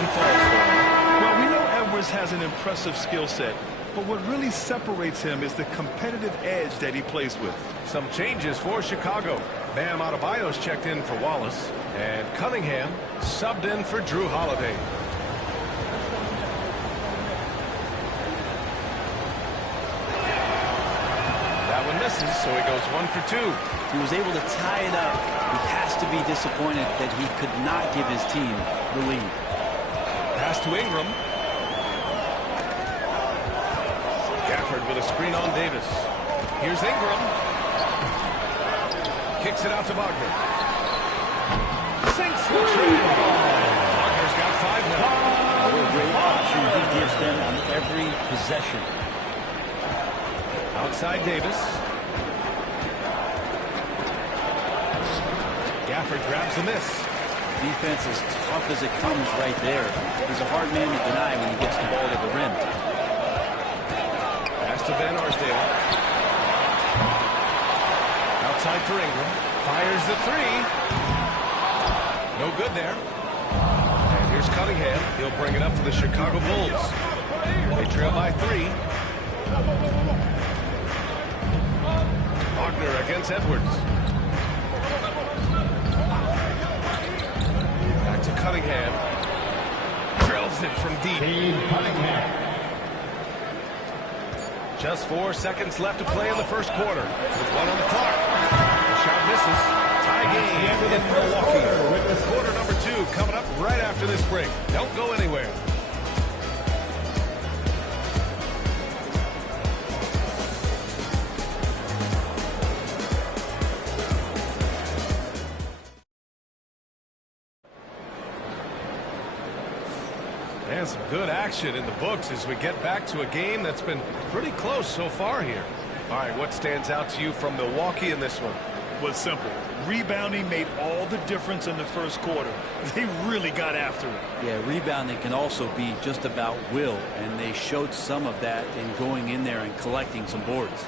Well, we know Edwards has an impressive skill set, but what really separates him is the competitive edge that he plays with. Some changes for Chicago. Bam Adebayo's checked in for Wallace, and Cunningham subbed in for Drew Holiday. That one misses, so he goes 1 for 2. He was able to tie it up. He has to be disappointed that he could not give his team the lead. Pass to Ingram. Gafford with a screen on Davis. Here's Ingram. Kicks it out to Wagner. Sinks the tree. Wagner's got 5 now. What a great option he gives them on every possession. Outside Davis. Gafford grabs the miss. Defense as tough as it comes right there. He's a hard man to deny when he gets the ball to the rim. Pass to Van Arsdale. Outside for Ingram. Fires the 3. No good there. And here's Cunningham. He'll bring it up for the Chicago Bulls. They trail by 3. Wagner against Edwards. To Cunningham. Drills it from deep. Cunningham. Just 4 seconds left to play in the first quarter. With 1 on the clock. The shot misses. Tie game in Milwaukee. With quarter number 2 coming up right after this break. Don't go anywhere. And some good action in the books as we get back to a game that's been pretty close so far here. All right, what stands out to you from Milwaukee in this one? Well, simple. Rebounding made all the difference in the first quarter. They really got after it. Yeah, rebounding can also be just about will, and they showed some of that in going in there and collecting some boards.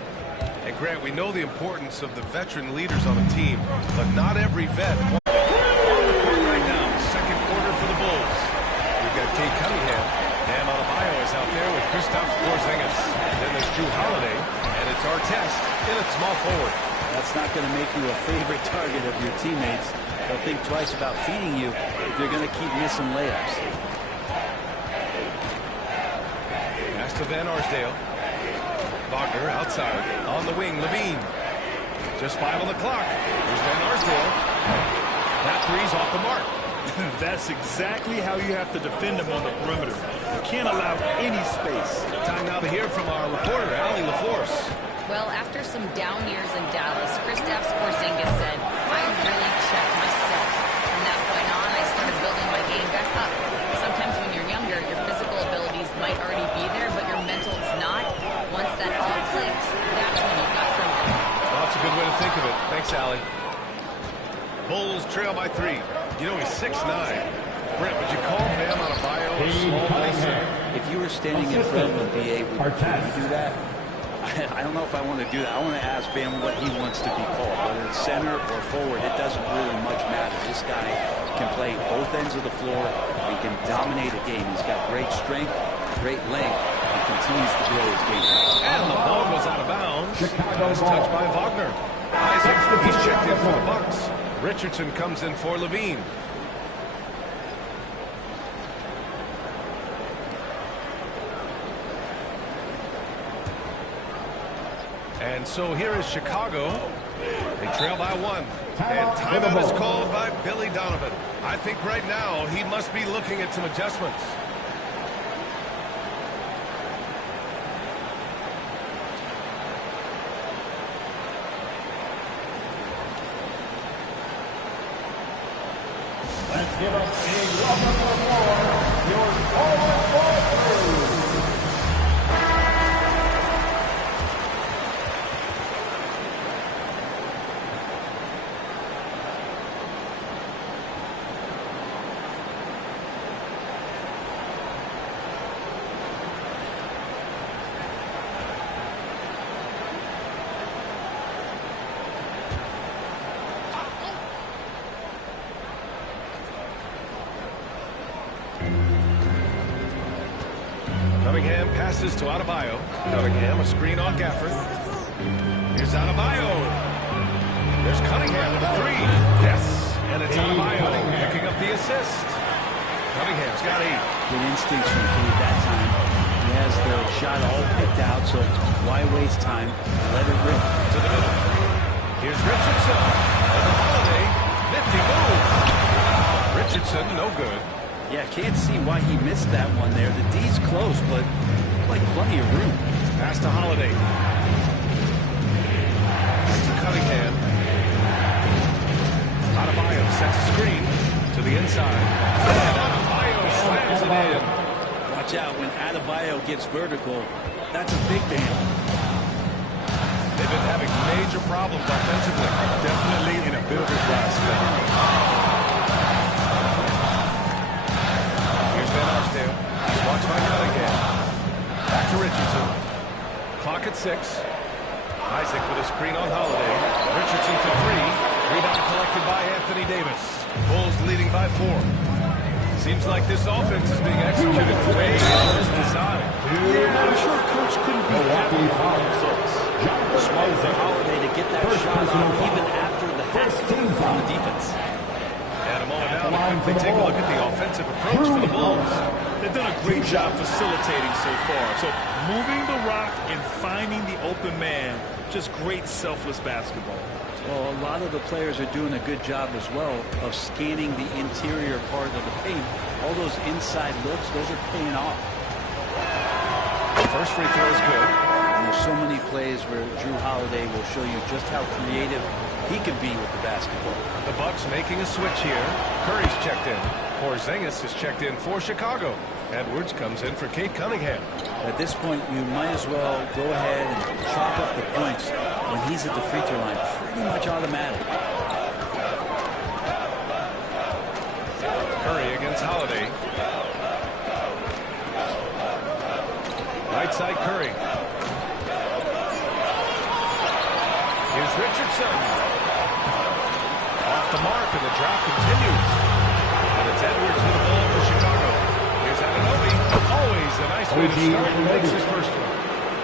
And Grant, we know the importance of the veteran leaders on a team, but not every vet. On the court right now, second quarter for the Bulls. We've got Kate Cunningham. Bam Adebayo is out there with Kristaps Porzingis. Then there's Drew Holiday, and it's Artest in at small forward. That's not going to make you a favorite target of your teammates. They'll think twice about feeding you if you're going to keep missing layups. Pass to Van Arsdale. Wagner outside. On the wing, Levine. Just 5 on the clock. Here's Van Arsdale. That three's off the mark. That's exactly how you have to defend him on the perimeter. You can't allow any space. Time now to hear from our reporter, Allie LaForce. Well, after some down years in Dallas, Kristaps Porzingis said, I really checked myself. Thanks, Allie. Bulls trail by 3. You know, he's 6'9". Brent, would you call Bam Adebayo a small ball center? If you were standing in front of him, BA, would you do that? I don't know if I want to do that. I want to ask Bam what he wants to be called. Whether it's center or forward, it doesn't really much matter. This guy can play both ends of the floor. He can dominate a game. He's got great strength, great length, and continues to grow his game. And the ball goes out of bounds. Nice touch by Wagner. Isaac, he's checked in for the Bucks. Richardson comes in for Levine. And so here is Chicago. They trail by 1. And timeout is called by Billy Donovan. I think right now he must be looking at some adjustments. Let's give us a welcome to the floor, your forward crew. Cunningham passes to Adebayo. Cunningham, a screen on Gafford. Here's Adebayo. There's Cunningham with a 3. Yes, and it's Adebayo picking up the assist. Cunningham's got 8. Good instincts from Cade that time. He has the shot all picked out, so why waste time? Let it rip. To the middle. Here's Richardson. And the Holiday. Nifty move. Richardson, no good. Yeah, can't see why he missed that one there. The D's close, but like plenty of room. Pass to Holiday. Back to Cunningham. Adebayo sets a screen to the inside. And Adebayo slams it in. Watch out when Adebayo gets vertical. That's a big damn. They've been having major problems offensively. Definitely in a bit of a dry spell. He's watched by Cunningham. Back to Richardson. Clock at 6. Isaac with a screen on Holiday. Richardson for 3. Rebound collected by Anthony Davis. Bulls leading by 4. Seems like this offense is being executed way as designed. Yeah, I'm sure Coach couldn't be happy with the results. Smart for Holiday to get that shot off even after the half from the defense. And a moment now to quickly take a look at the offensive approach for the Bulls. They've done a great job facilitating so far. So moving the rock and finding the open man, just great selfless basketball. Well, a lot of the players are doing a good job as well of scanning the interior part of the paint. All those inside looks, those are paying off. First free throw is good. And there's so many plays where Drew Holiday will show you just how creative he can be with the basketball. The Bucks making a switch here. Curry's checked in. Porzingis is checked in for Chicago. Edwards comes in for Cade Cunningham. At this point, you might as well go ahead and chop up the points when he's at the free throw line. Pretty much automatic. Curry against Holiday. Right side Curry. Here's Richardson. Off the mark, and the drought continues. And it's Edwards with the ball for Chicago. Here's Anunoby. Always a nice way to start and makes his first one.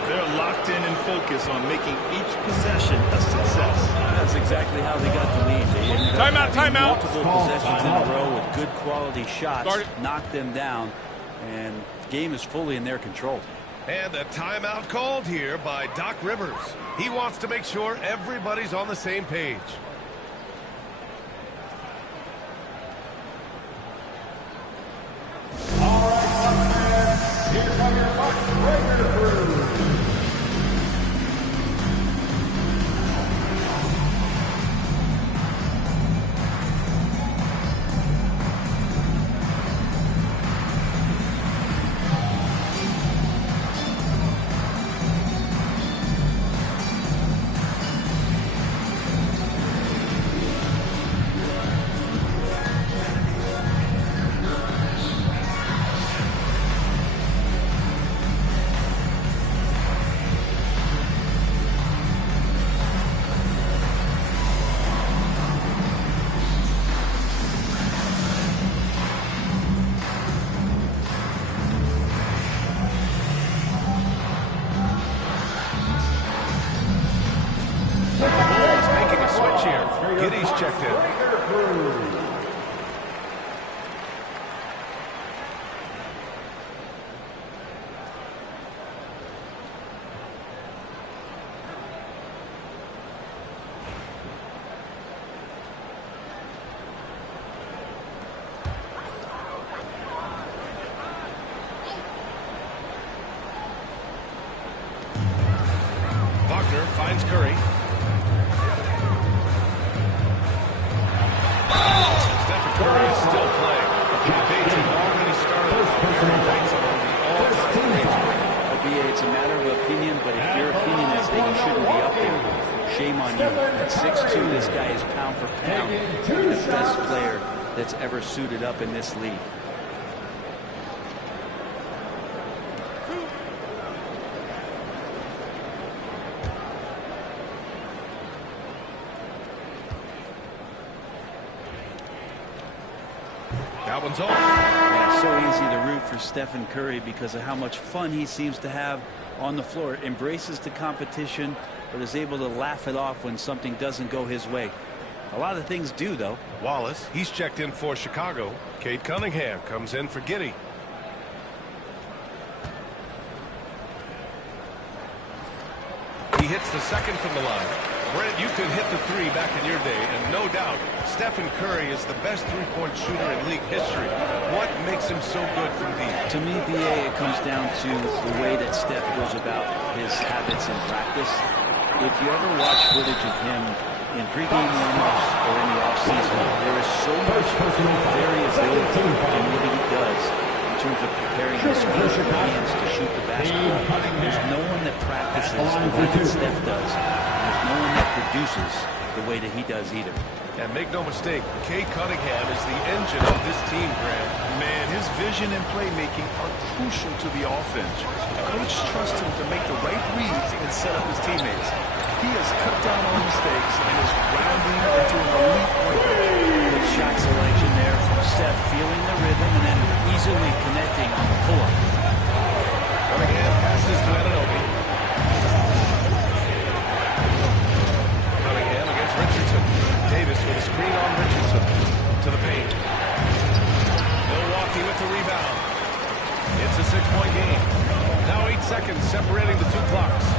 They're locked in and focused on making each possession a success. That's exactly how they got the lead. They ended up having multiple possessions in a row with good quality shots, knocked them down, and the game is fully in their control. And a timeout called here by Doc Rivers. He wants to make sure everybody's on the same page. All right, here come your Bucks regular crew. Giddy's checked in. Finds Curry. Stephen Curry is still playing. Debates have already started. It's a matter of opinion, but if your opinion is that you shouldn't be up there, shame on you. At 6'2", this guy is pound for pound the best player that's ever suited up in this league. That one's off. Yeah, so easy to root for Stephen Curry because of how much fun he seems to have on the floor. Embraces the competition, but is able to laugh it off when something doesn't go his way. A lot of things do, though. Wallace, he's checked in for Chicago. Cade Cunningham comes in for Giddey. He hits the second from the line. Brent, you could hit the three back in your day, and no doubt, Stephen Curry is the best three-point shooter in league history. What makes him so good from deep? To me, BA, it comes down to the way that Steph goes about his habits in practice. If you ever watch footage of him in pregame warm-ups or in the offseason, there is so much variability in what he does in terms of preparing his feet and hands to shoot the basketball. There's no one that practices the way that Steph does. There's no one that produces the way that he does either. And make no mistake, Cade Cunningham is the engine of this team, Grant. Man, his vision and playmaking are crucial to the offense. Coach trusts him to make the right reads and set up his teammates. He has cut down on mistakes and is rounding into an elite point. Good shot selection there from Steph, feeling the rhythm and then easily connecting on the pull-up. Cunningham passes to Anunoby. Cunningham against Richardson. Davis with a screen on Richardson. To the paint. Milwaukee with the rebound. It's a 6-point game. Now 8 seconds separating the two clocks.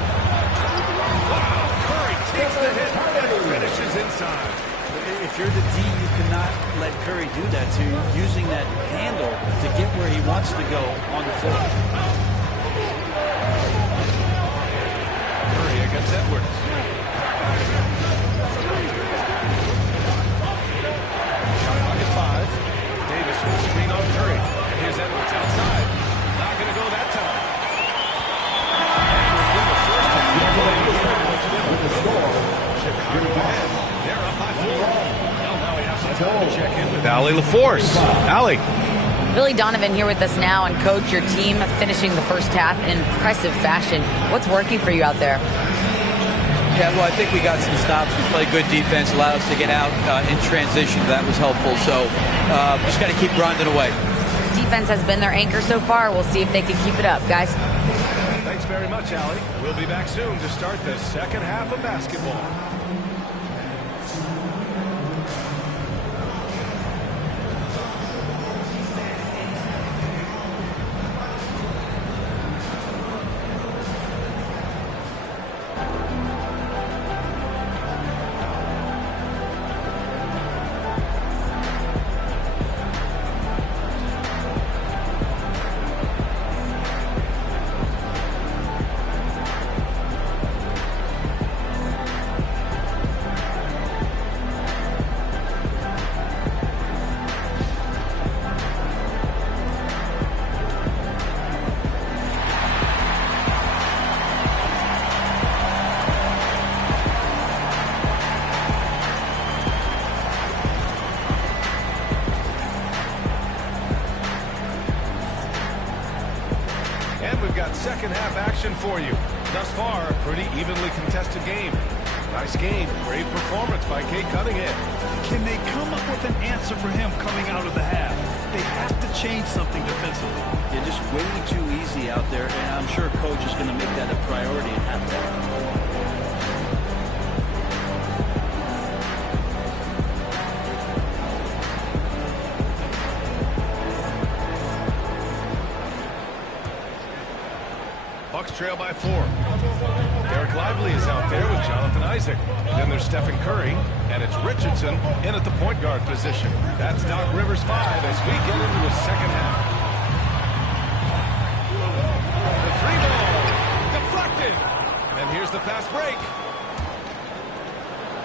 Wow, Curry takes the hit and finishes inside. If you're the D, you cannot let Curry do that to you, using that handle to get where he wants to go on the floor. Curry against Edwards. Shot clock at 5. Davis with a screen on Curry. And here's Edwards outside. Not going to go that time. And within the first half, Chicago ahead. They're up by 4. Well, now we have some time to check in with Allie LaForce. Allie. Billy Donovan here with us now, and coach, your team finishing the first half in impressive fashion. What's working for you out there? Yeah, well, I think we got some stops. We played good defense, allowed us to get out in transition. That was helpful. So just got to keep grinding away. Defense has been their anchor so far. We'll see if they can keep it up, guys. Thanks very much, Allie. We'll be back soon to start the second half of basketball. Second half action for you. Thus far, a pretty evenly contested game. Nice game. Great performance by Cade Cunningham. Can they come up with an answer for him coming out of the half? They have to change something defensively. Yeah, just way too easy out there, and I'm sure coach is going to make that a priority at halftime. Bucks trail by 4. Derek Lively is out there with Jonathan Isaac. Then there's Stephen Curry, and it's Richardson in at the point guard position. That's Doc Rivers 5 as we get into the second half. The three ball, deflected. And here's the fast break.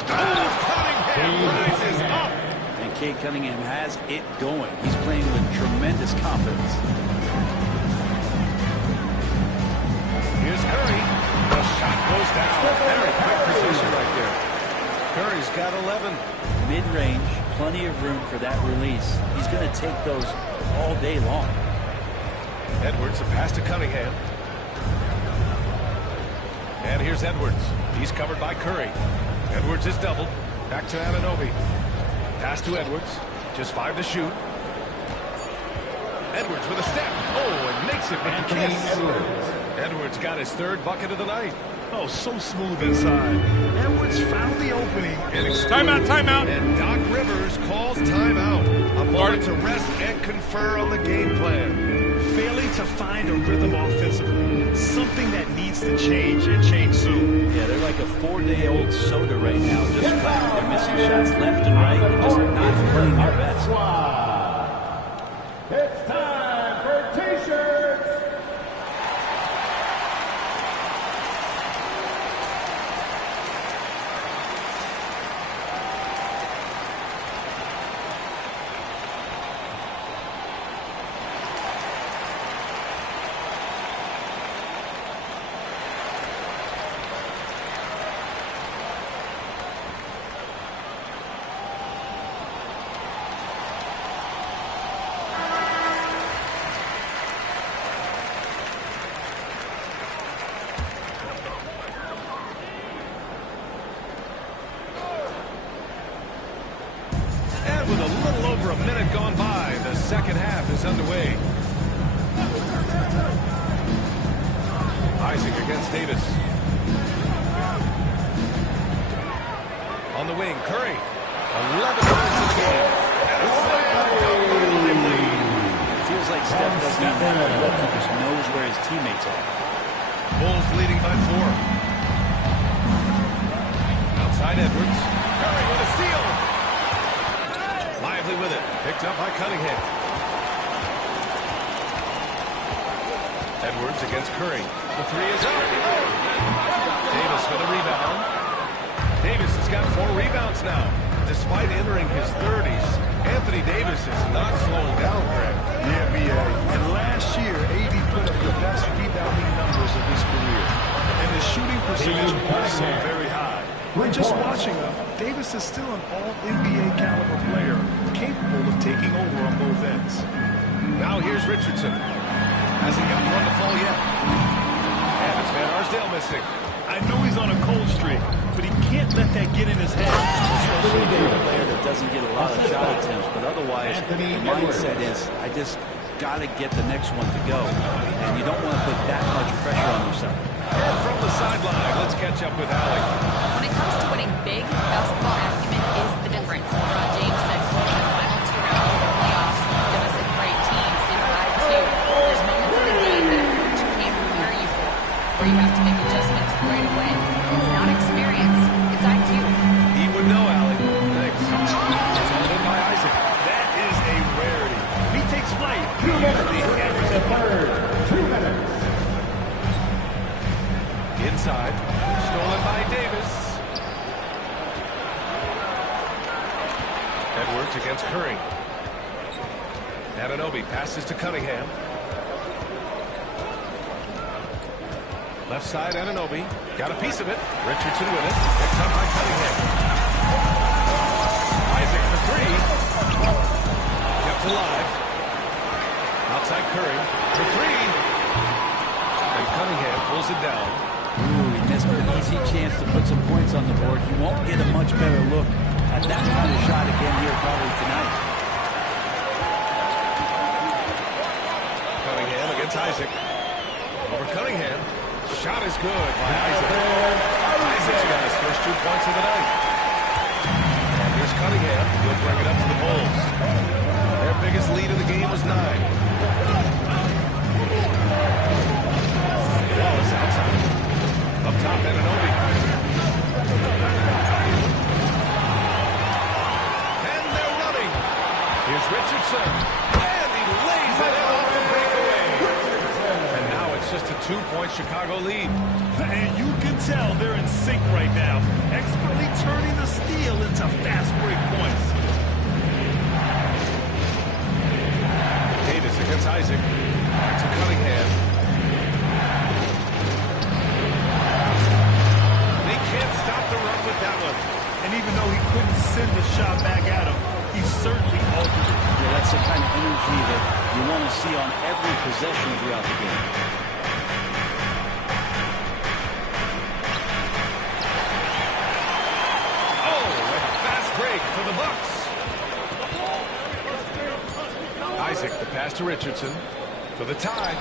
Oh, Cunningham rises up. And Cade Cunningham has it going. He's playing with tremendous confidence. Here's Curry. The shot goes down. Very quick position right there. Curry's got 11. Mid-range, plenty of room for that release. He's going to take those all day long. Edwards, a pass to Cunningham. And here's Edwards. He's covered by Curry. Edwards is doubled. Back to Anunoby. Pass to Edwards. Just 5 to shoot. Edwards with a step. Oh, and makes it with the kiss. Edwards got his 3rd bucket of the night. Oh, so smooth inside. Edwards found the opening. Timeout, timeout. And Doc Rivers calls timeout. A moment to rest and confer on the game plan. Failing to find a rhythm offensively. Something that needs to change and change soon. Yeah, they're like a 4-day-old soda right now. Just they're missing shots left and right and just not playing their best. It's time for T-shirts. With a little over a minute gone by, the second half is underway. Isaac against Davis. On the wing, Curry. 11 points in the game. It feels like Steph doesn't even have to look. He just knows where his teammates are. Bulls leading by 4. Outside Edwards. Curry with a steal. Lively with it. Picked up by Cunningham. Edwards against Curry. The 3 is up. Davis with a rebound. Davis has got 4 rebounds now. Despite entering his 30s, Anthony Davis is not slowing down, Greg. Yeah, B.A. And last year, AD put up the best rebounding numbers of his career. And the shooting percentage also very high. But just watching him, Davis is still an all-NBA caliber player, capable of taking over on both ends. Now here's Richardson. Hasn't got one to fall yet. And it's Van Arsdale missing. I know he's on a cold streak, but he can't let that get in his head. Especially a player that doesn't get a lot of shot attempts, but otherwise the mindset is, I just got to get the next one to go. And you don't want to put that much pressure on yourself. And from the sideline, let's catch up with Allie. When it comes to winning big, basketball acumen is the difference. LeBron James said going the final 2 rounds of the playoffs against domestic great teams is IQ. There's moments in the game that a coach can't prepare you for, where you have to make adjustments right away. It's not experience, it's IQ. He would know, Allie. Thanks. It's all in by Isaac. That is a rarity. He takes flight. He enters the third. 2 minutes. Inside. Stolen by Davis. Edwards against Curry. Anunoby passes to Cunningham. Left side, Anunoby. Got a piece of it. Richardson with it. Picked up by Cunningham. Isaac for 3. Kept alive. Outside Curry for 3. And Cunningham pulls it down. Ooh, he missed an easy chance to put some points on the board. He won't get a much better look at that kind of shot again here probably tonight. Cunningham against Isaac. Over Cunningham. Shot is good by Isaac. Isaac's got his first 2 points of the night. And here's Cunningham. He'll bring it up to the Bulls. Their biggest lead in the game was 9. Wallace Chicago lead. And you can tell they're in sync right now, expertly turning the steal into fast break points. Davis against Isaac. Back to Cunningham. They can't stop the run with that one. And even though he couldn't send the shot back at him, he certainly altered it. Yeah, that's the kind of energy that you want to see on every possession throughout the game. Oh, and a fast break for the Bucks. Isaac, the pass to Richardson for the tie.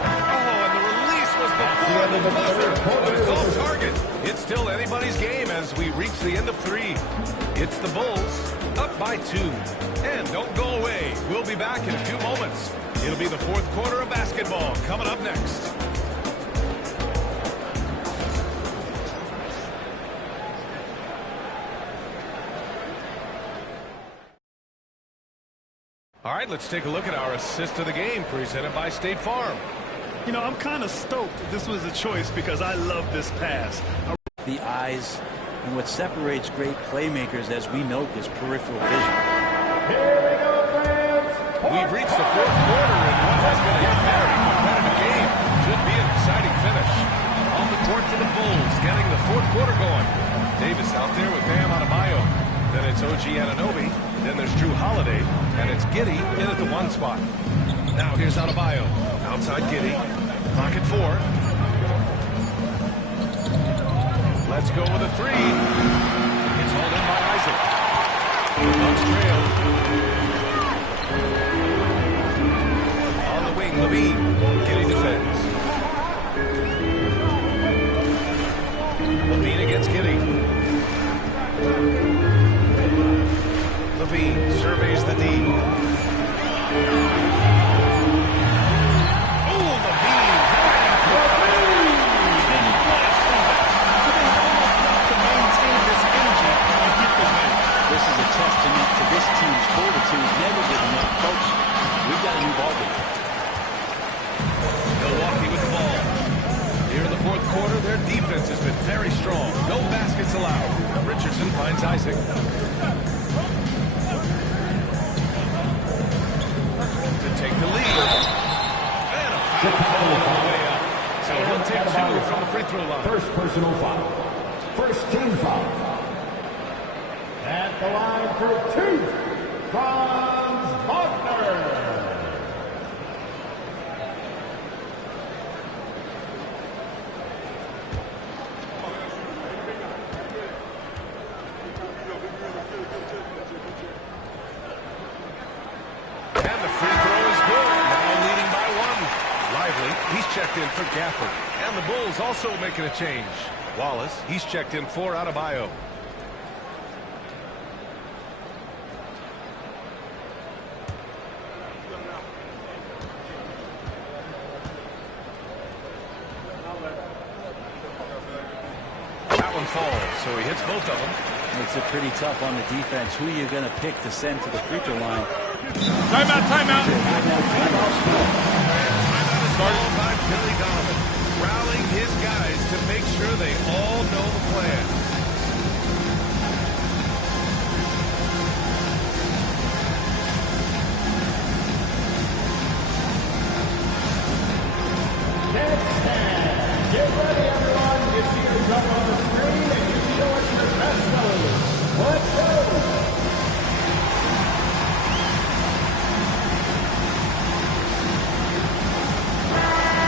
Oh, and the release was before the buzzer, but it's off target. It's still anybody's game as we reach the end of 3. It's the Bulls up by 2. And don't go away. We'll be back in a few moments. It'll be the 4th quarter of basketball coming up next. All right, let's take a look at our assist of the game presented by State Farm. You know, I'm kind of stoked this was a choice because I love this pass. The eyes and what separates great playmakers, as we note, is peripheral vision. Here we go, fans. We've reached the 4th quarter in what has been a very competitive game. Should be an exciting finish. On the court for the Bulls, getting the 4th quarter going. Davis out there with Bam Adebayo. Then it's OG Anunoby. Then there's Drew Holiday. And it's Giddey in at the 1 spot. Now here's Adebayo. Outside Giddey. Clock at 4. Let's go with a 3. It's hauled in by Isaac. The Bucks trail. On the wing, Levine. Giddey defends. Levine against Giddey. Levine surveys the D. Testament to this team's fortitude, never giving up. Coach, we've got a new ball game. Milwaukee with the ball. Here in the 4th quarter, their defense has been very strong. No baskets allowed. Richardson finds Isaac. To take the lead. And a foul on the way up. So he'll take 2 from the free throw line. First personal foul. First team foul. At the line for 2, Franz Wagner. And the free throw is good. Now leading by 1. Lively, he's checked in for Gafford. And the Bulls also making a change. Wallace, he's checked in for Adebayo. Falls, so he hits both of them. Makes it pretty tough on the defense. Who are you going to pick to send to the free throw line? Timeout, timeout. Timeout is called by Billy Donovan, rallying his guys to make sure they all know the plan. Get ready, everyone. You see yourself on the screen and you show us your best moves. Let's go.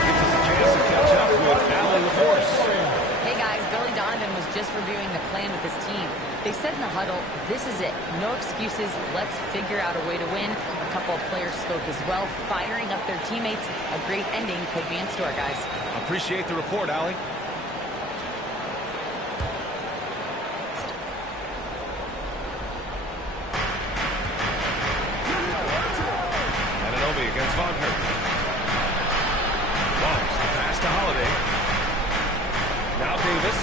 Gives us a chance to catch up with Allen LaForce. Hey guys, Billy Donovan was just reviewing the plan with his team. They said in the huddle, this is it. No excuses. Let's figure out a way to win. A couple of players spoke as well, firing up their teammates. A great ending could be in store, guys. Appreciate the report, Allie. Anunoby against Wagner. Wallace, the pass to Holiday. Now Davis.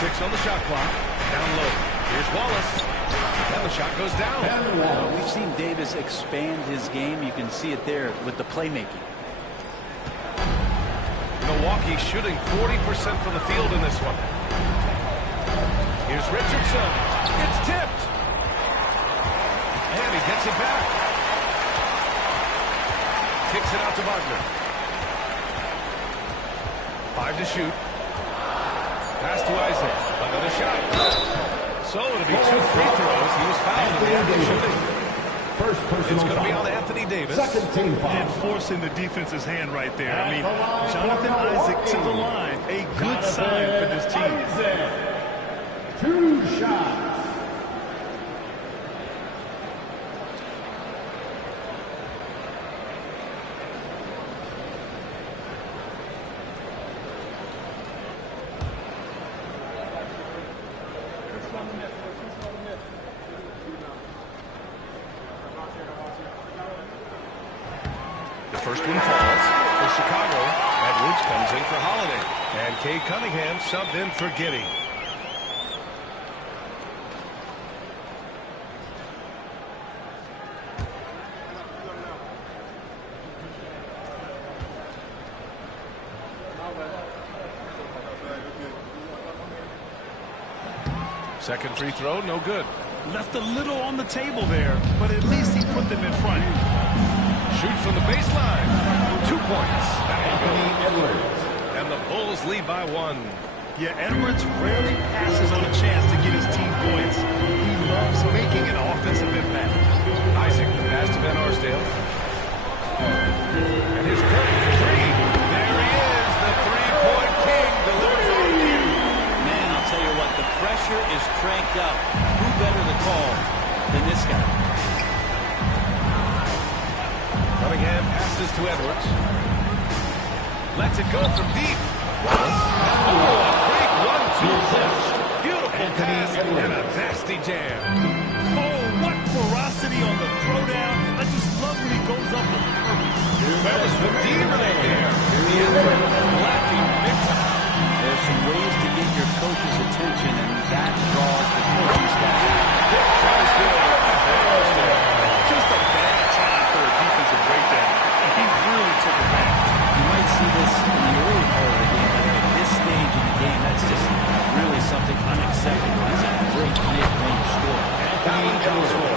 6 on the shot clock. Down low. Here's Wallace. And the shot goes down. We've seen Davis expand his game. You can see it there with the playmaking. he's shooting 40% from the field in this one. Here's Richardson. It's tipped. And he gets it back. Kicks it out to Wagner. 5 to shoot. Pass to Isaac. Another shot. So it'll be 2 free throws. He was fouled in the act of shooting. It's going to be on Anthony Davis. Second team foul. And forcing the defense's hand right there. I mean, Jonathan Isaac to the line. A good sign for this team. 2 shots. First one falls for Chicago. Edwards comes in for Holiday. And Cade Cunningham subbed in for Giddey. Second free throw, no good. Left a little on the table there, but at least he put them in front. Shoot from the baseline. 2 points. And the Bulls lead by 1. Yeah, Edwards rarely passes on a chance to get his team points. He loves making an offensive impact. Isaac, the pass to Van Arsdale. And his Curry for 3. There he is, the 3-point king, delivers on cue. Man, I'll tell you what, the pressure is cranked up. Who better to call than this guy? Cunningham passes to Edwards. Lets it go from deep. Oh, a great 1-2 push. Beautiful pass and a nasty jam. Oh, what ferocity on the throwdown. I just love when he goes up with purpose. That was the D right there. The effort lacking big time. There's some ways to get your coach's attention, and that draws the coaching staff. That was good. Just a bad time for a defensive breakdown. He really took advantage. You might see this in the early part of the game, but at this stage in the game, that's just really something unacceptable. He's a great mid-range scorer. That one comes for.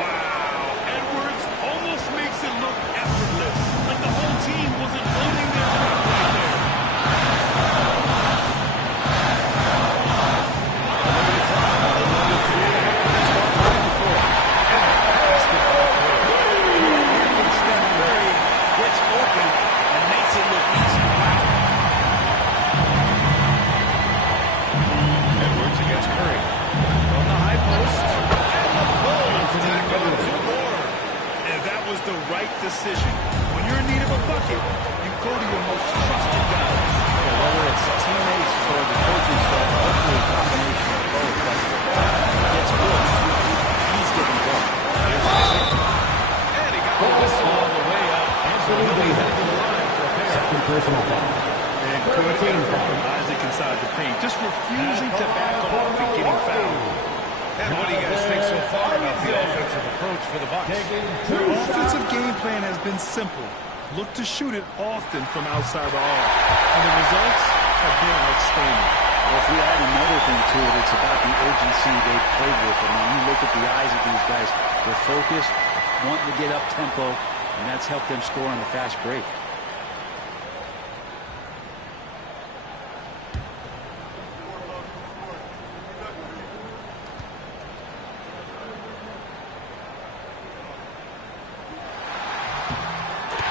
Wow, Edwards almost makes it look effortless, like the whole team wasn't holding their breath right there. The right decision. When you're in need of a bucket, you go to your most trusted guy. Whether it's teammates or the coaching staff, hopefully a combination of both. But gets pushed. He's getting bumped. And he got the whistle all the way up. So he'll be headed to the line for a pair. Second personal foul. And good effort from Isaac inside the paint. Just refusing to back off and getting fouled. And what do you guys think so far about the offensive approach for the Bucks? Their offensive game plan has been simple. Look to shoot it often from outside the arc. And the results have been outstanding. Well, if we add another thing to it, it's about the urgency they've played with. I mean, you look at the eyes of these guys. They're focused, wanting to get up tempo, and that's helped them score on the fast break.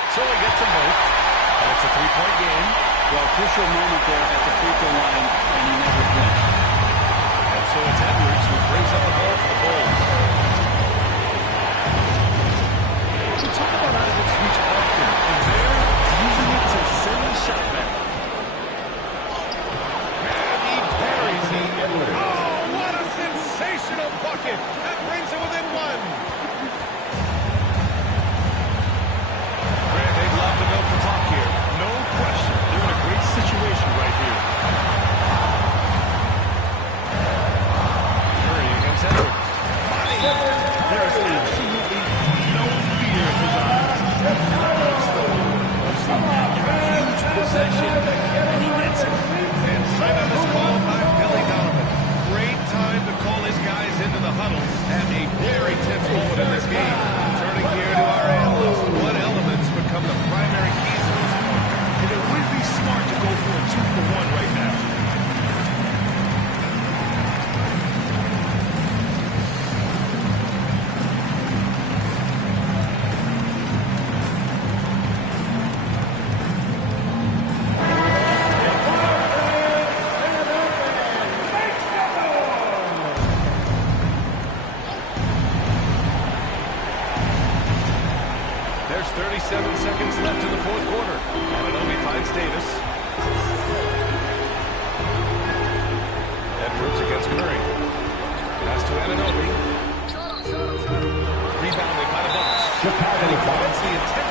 So he gets them both. And it's a 3-point game. Well, crucial moment there at the free throw line, and he never finished. And so it's Edwards who brings up the ball for the Bulls. We talk about Isaac's reach often, and they're using it to send the shot back. And he buries it. Oh, what a sensational bucket. That brings it within 1. They'd love to milk the clock here. No question. They're in a great situation right here. Curry against Edwards. There is absolutely no fear in his eyes. Huge possession.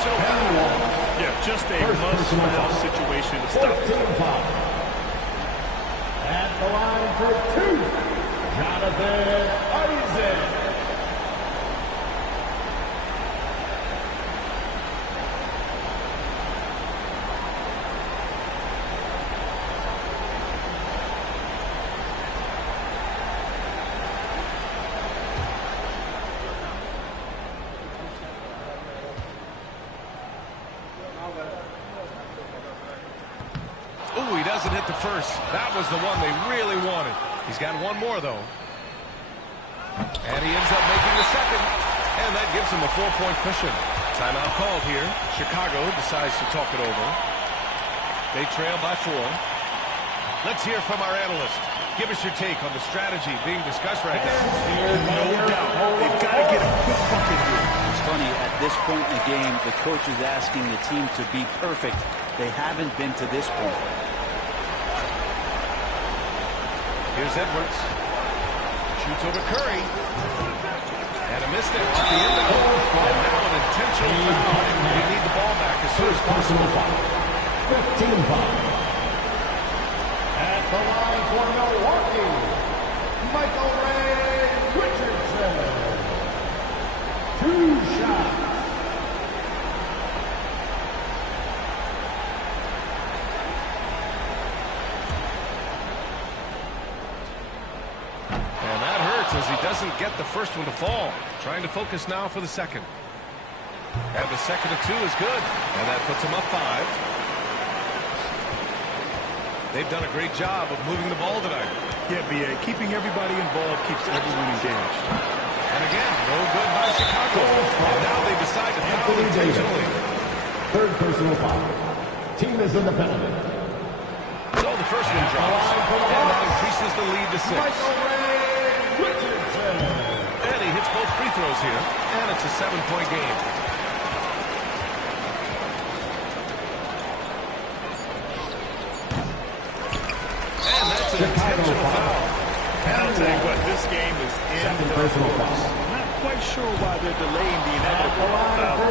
personal foul. Yeah, just a must-foul situation to stop the play. At the line for 2, Jonathan Isaac. Ooh, he doesn't hit the first. That was the one they really wanted. He's got one more, though. And he ends up making the second. And that gives him a 4-point cushion. Timeout called here. Chicago decides to talk it over. They trail by 4. Let's hear from our analyst. Give us your take on the strategy being discussed right now. No doubt. They've got to get a quick bucket here. It's funny, at this point in the game, the coach is asking the team to be perfect. They haven't been to this point. Here's Edwards. Shoots over Curry. And a miss there off the end of it. And now an intentional foul. They need the ball back as soon as possible. 15 foul. At the line for Milwaukee, Michael Ray Richardson. 2 shots. And that hurts as he doesn't get the first one to fall. Trying to focus now for the second. And the second of 2 is good. And that puts him up 5. They've done a great job of moving the ball tonight. Yeah, B.A. Keeping everybody involved keeps everyone engaged. And again, no good by Chicago. And now they decide to foul intentionally. 3rd personal foul. Team is in the penalty. So the first one drops. And that increases the lead to 6. Michael Ray Richardson. And he hits both free throws here. And it's a 7-point game. And that's an intentional foul. And I'll tell you what, this game is in the books. Not quite sure why they're delaying the inevitable foul.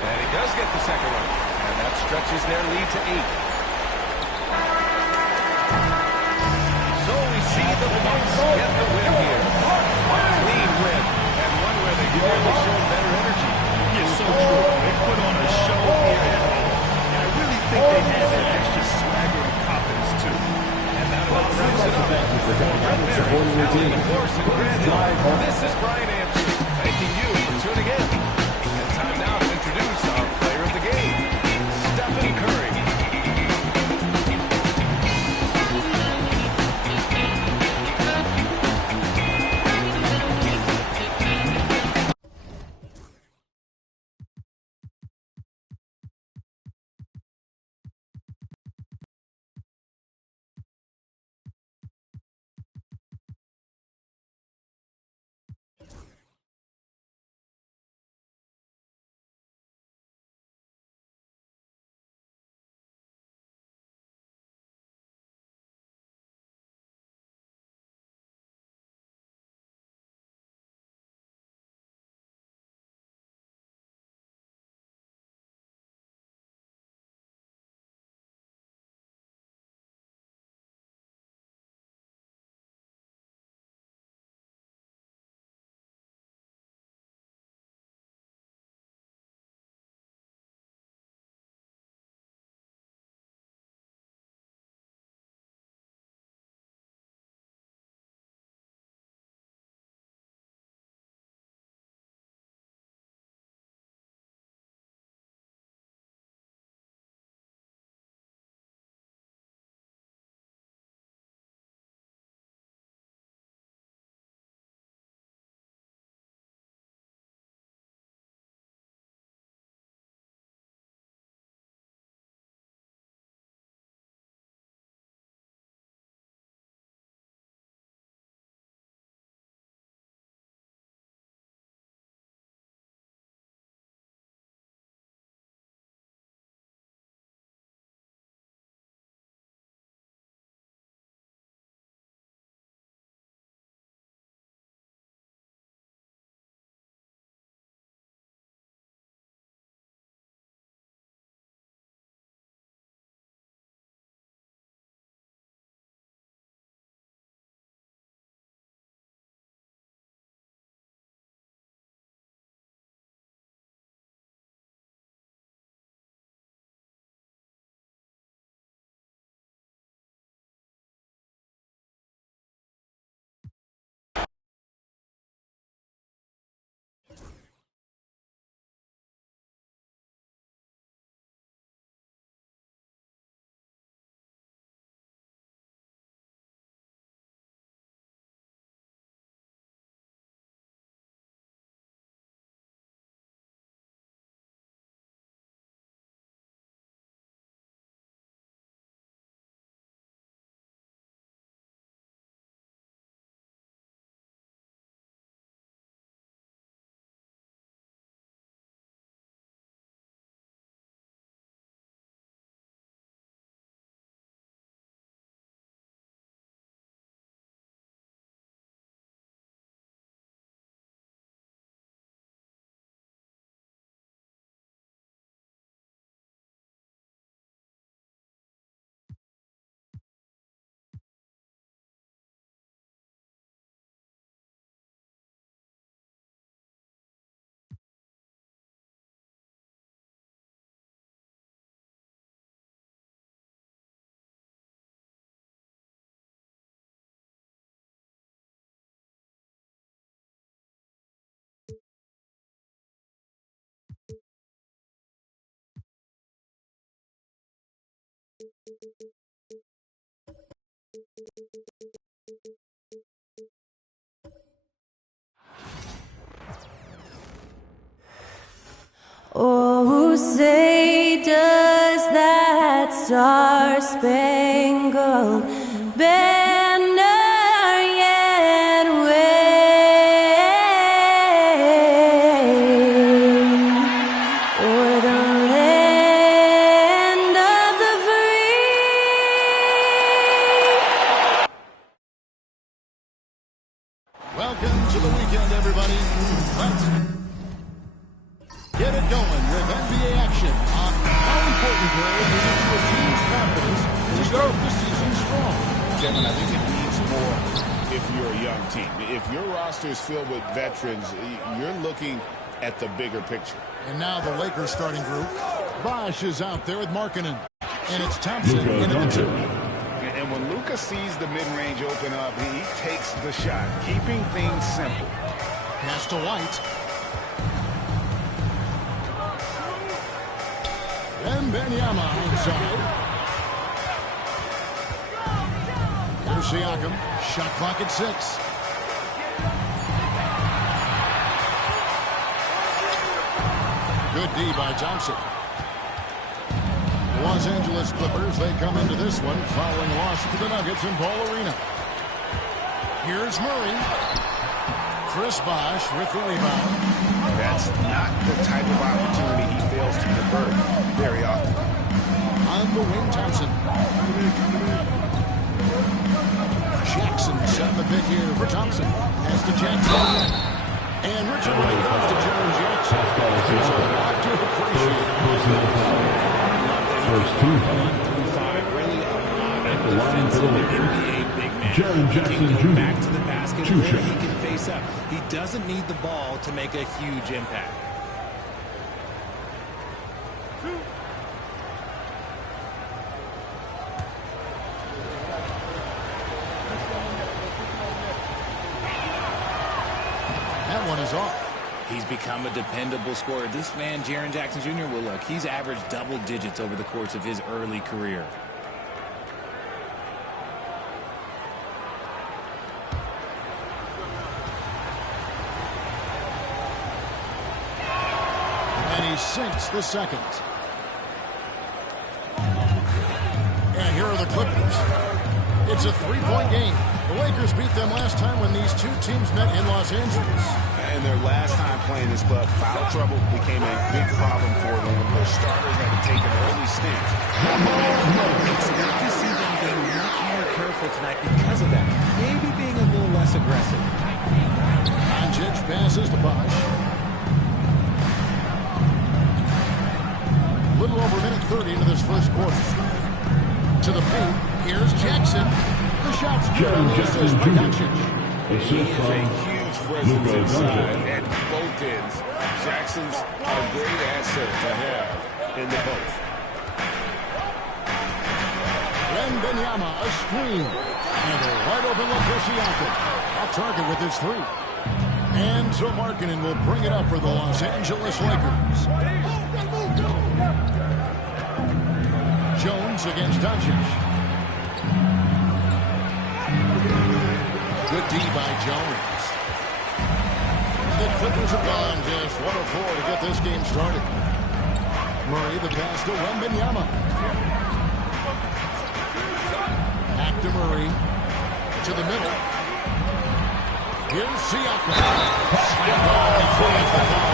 And he does get the second one. And that stretches their lead to 8. So we see the Bucks get the win here. Clean win. And one where they clearly showed better energy. Yeah, so true. They put on a show here at home. And I really think they had that extra swagger and confidence, too. And that about wraps it up. For Brett Berry, Alan McCourse, and Grant Hill, this is Brian Amsey, thanking you for tuning in. And time now to introduce our player of the game, Stephen Curry. Oh, say does that star-spangled banner yet wave o'er the land of the free? Welcome to the weekend, everybody. Let's get it going with NBA action. How important, Gray, is it to a team's confidence to start the season strong? Kevin, I think it needs more if you're a young team. If your roster is filled with veterans, you're looking at the bigger picture. And now the Lakers starting group. Bosh is out there with Markkanen. And it's Thompson into the two. And when Luka sees the mid-range open up, he takes the shot, keeping things simple. Pass to White. And Benyama inside. Here's Siakam. Shot clock at 6. Good D by Thompson. The Los Angeles Clippers, they come into this one following a loss to the Nuggets in Ball Arena. Here's Murray. Chris Bosh with the rebound. That's not the type of opportunity he fails to convert very often. On the wing, Thompson. Jackson setting the pick here for Thompson. Has to Jackson. And Richard when it comes to Jaren Jackson. There's a lot to appreciate. First two. Really a lot of defensive NBA big man. Jaren Jackson Jr. Back to the basket where he can face up. He doesn't need the ball to make a huge impact. That one is off. He's become a dependable scorer. This man, Jaren Jackson Jr., well, look, he's averaged double digits over the course of his early career. And he sinks the second. And here are the Clippers. It's a three-point game. The Lakers beat them last time when these two teams met in Los Angeles. And their last time playing this club, foul trouble became a big problem for them. Their starters had to take an early stint. It's good to see them being much more careful tonight because of that. Maybe being a little less aggressive. Doncic passes to Bosh. A little over a minute 30 into this first quarter. To the paint. Here's Jackson. The shot's good on the assist by Doncic. He is a huge presence inside at both ends. Jackson's a great asset to have in the post. Len Benyama, a screen. And a wide open look for Siakam. Off target with his three. And so Markkanen will bring it up for the Los Angeles Lakers. Jones against Doncic. Good D by Jones. The Clippers have gone just 1 of 4 to get this game started. Murray the pass to Wembanyama. Back to Murray. To the middle. Here's Siakam.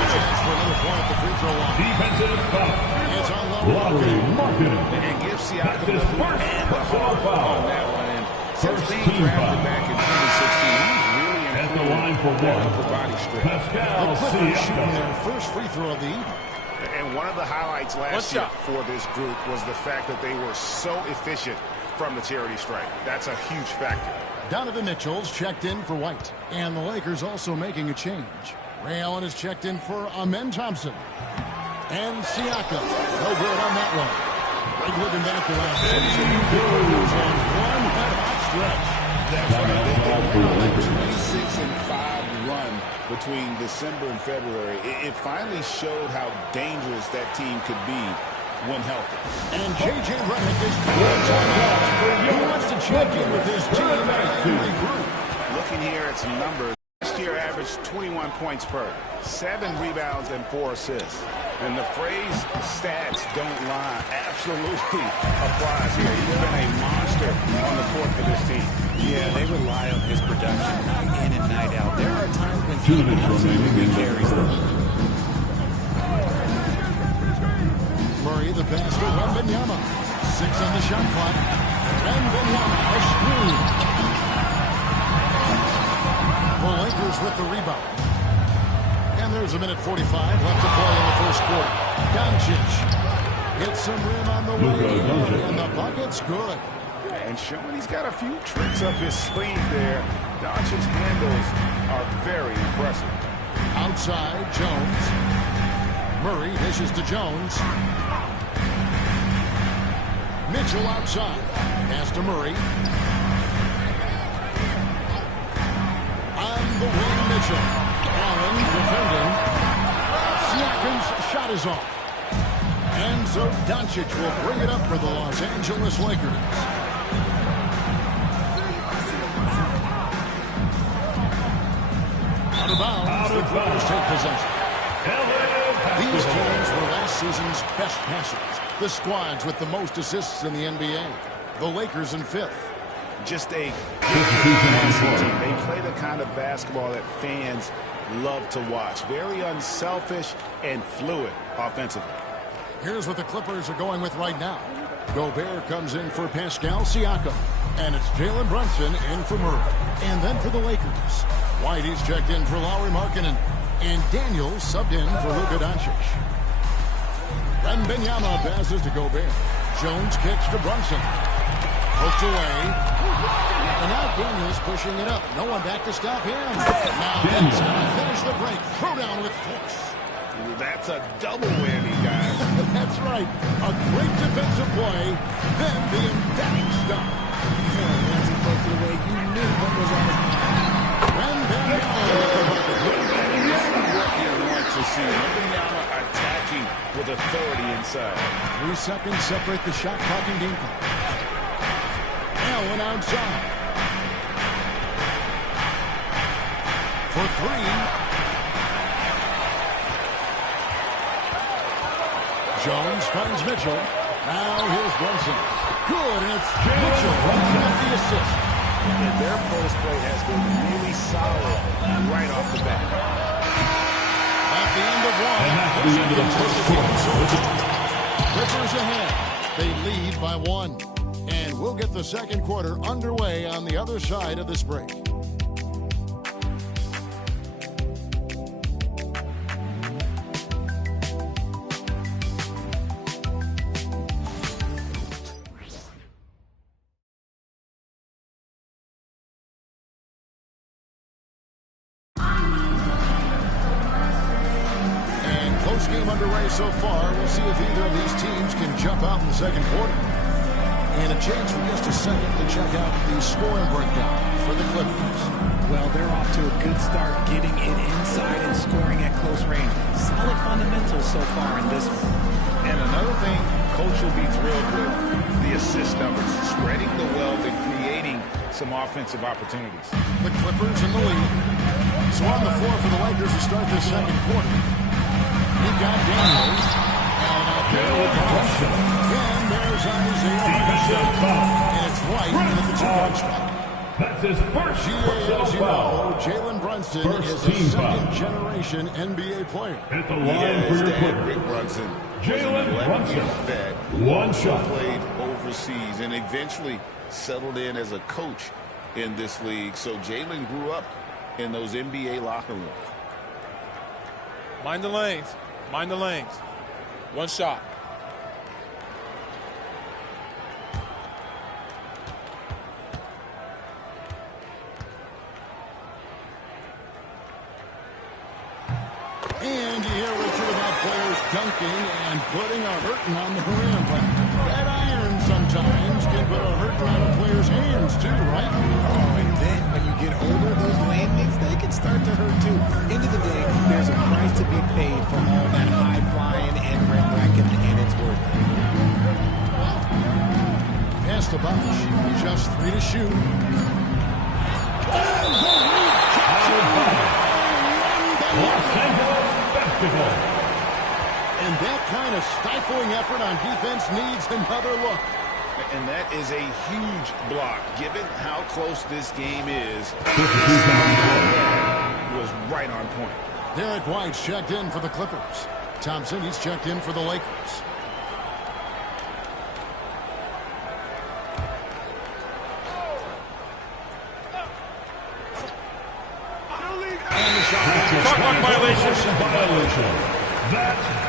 Chance for another point at the free throw line. Defensive foul. It's on Markkanen. And give Siakam the first and the hard on that one. And since being drafted back in 2016, he's really improved the line for one. upper body strength. The Clippers shooting their first free throw of the evening. And one of the highlights last year for this group was the fact that they were so efficient from the charity stripe. That's a huge factor. Donovan Mitchell's checked in for White. And the Lakers also making a change. Ray Allen is checked in for Amen Thompson. And Siakam. No good on that one. Like looking back the last 6 and one hot stretch. That's right. They went on a 26-5 run between December and February. It finally showed how dangerous that team could be when healthy. And J.J. Redick is he wants to check in with his team and regroup. Looking here at some numbers, last year averaged 21 points per, 7 rebounds and 4 assists. And the phrase stats don't lie absolutely applies here. He's been a monster on the court for this team. Yeah, they rely on his production night in and night out. There are times when he absolutely carries them. Murray the pass to Wembanyama. 6 on the shot clock. Wembanyama a screen. The Lakers with the rebound. And there's a minute 45 left to play in the first quarter. Doncic hits some rim on the way in, and the bucket's good. And showing he's got a few tricks up his sleeve there. Doncic's handles are very impressive. Outside, Jones. Murray dishes to Jones. Mitchell outside. Pass to Murray. On the wing, Mitchell. Allen defending. Siakam's shot is off. And so Doncic will bring it up for the Los Angeles Lakers. Out of bounds. The Clippers take possession. These teams were last season's best passers. The squads with the most assists in the NBA. The Lakers in 5th. Just a good team. They play the kind of basketball that fans love to watch. Very unselfish and fluid offensively. Here's what the Clippers are going with right now. Gobert comes in for Pascal Siakam. And it's Jalen Brunson in for Murray. And then for the Lakers, Whitey's checked in for Lauri Markkanen. And Daniels subbed in for Luka Doncic. Wembanyama passes to Gobert. Jones kicks to Brunson. Poked away. And now Daniels pushing it up. No one back to stop him. Now that's how to finish the break. Throw down with force. That's a double whammy, guys. That's right. A great defensive play. Then the emphatic stop. Once he broke it away, you knew what was on his mind. To see Wembanyama attacking with authority inside. 3 seconds separate the shot clock and game clock. Allen outside. For 3. Jones finds Mitchell. Now here's Brunson. Good, and it's Mitchell with the assist. And their post play has been really solid right off the bat. At the end of one. And that's the end of the first quarter. Clippers ahead. They lead by 1. And we'll get the second quarter underway on the other side of this break. Game underway so far. We'll see if either of these teams can jump out in the second quarter. And a chance for just a second to check out the scoring breakdown for the Clippers. Well, they're off to a good start getting it inside and scoring at close range. Solid fundamentals so far in this one. And another thing Coach will be thrilled with, the assist numbers, spreading the wealth and creating some offensive opportunities. The Clippers in the lead. So on the floor for the Lakers to start this second quarter. We've got Daniels. And out there with the question. And there's Isaiah. And it's White at the 2-point spot. That's his first as you know, Jalen Brunson is a second-generation NBA player. At the line for your Clippers. Rick Brunson. Jalen Brunson. One shot. Played overseas and eventually settled in as a coach in this league. So Jalen grew up in those NBA locker rooms. Mind the lanes. Mind the lanes. One shot. And you hear Richard about players dunking and putting a hurting on the rim. But that iron sometimes can put a hurting on a player's hands too, right? Oh, and then when you get older, those landings, they can start to hurt too. End of the day, there's a price to be paid for all that high flying and rim wrecking, and it's worth it. Bosch. Just 3 to shoot. And that kind of stifling effort on defense needs another look. And that is a huge block, given how close this game is. Was right on point. Derek White's checked in for the Clippers. Thompson, he's checked in for the Lakers. And the shot clock violation.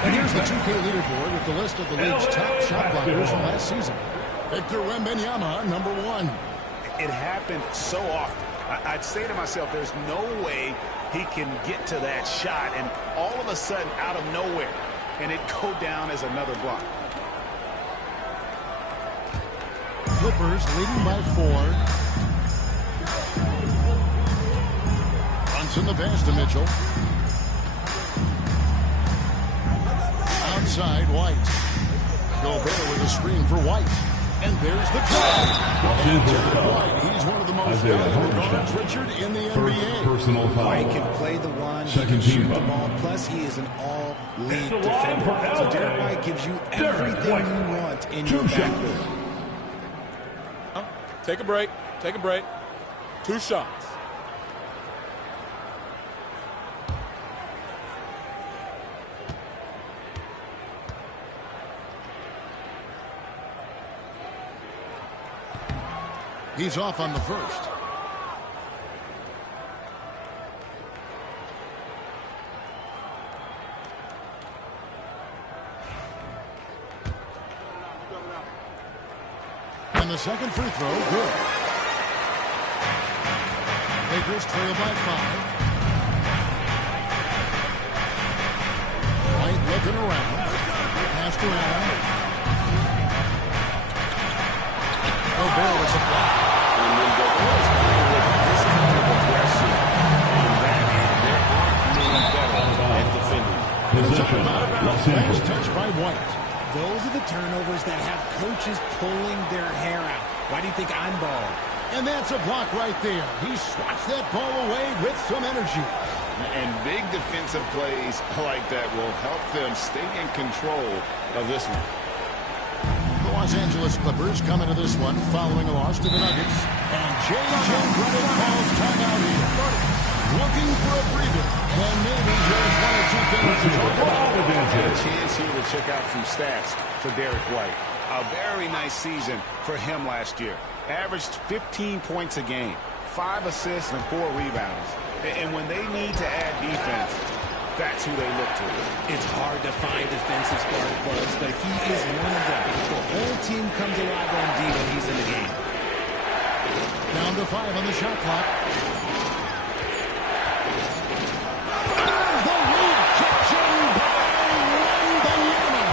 And here's the 2K leaderboard with the list of the league's top shot blockers from last season. Victor Wembanyama, number 1. It happened so often. I'd say to myself, there's no way he can get to that shot, and all of a sudden, out of nowhere, and it go down as another block. Clippers leading by 4. Brunson the pass to Mitchell. Outside, White. Gobert with a screen for White. And there's the try. White, he's one of the most valuable guards, Richard, in the NBA. Personal foul. White can play the one, Second he can team shoot the foul. ball, plus he is an all-league defender. So Derek White gives you everything you want in your backcourt. Take a break. Take a break. 2 shots. He's off on the first. And the second free throw, good. Lakers trail by 5. White looking around. Passed around. Gobert with the block. And when Gobert's playing with this kind of aggression on that end, there aren't many better at defending. Possession, Los Angeles. Touched by White. Those are the turnovers that have coaches pulling their hair out. Why do you think I'm bald? And that's a block right there. He swats that ball away with some energy. And big defensive plays like that will help them stay in control of this one. The Los Angeles Clippers come into this one following a loss to the Nuggets. And J.J. Redick calls timeout here. Looking for a breather. And maybe there's 1 or 2 things to talk about. And a chance here to check out some stats for Derek White. A very nice season for him last year. Averaged 15 points a game, 5 assists and 4 rebounds. And when they need to add defense, that's who they look to. It's hard to find defensive spark plugs, but he is one of them. The whole team comes alive on D when he's in the game. Down to 5 on the shot clock. The lead kitchen by Wembanyama.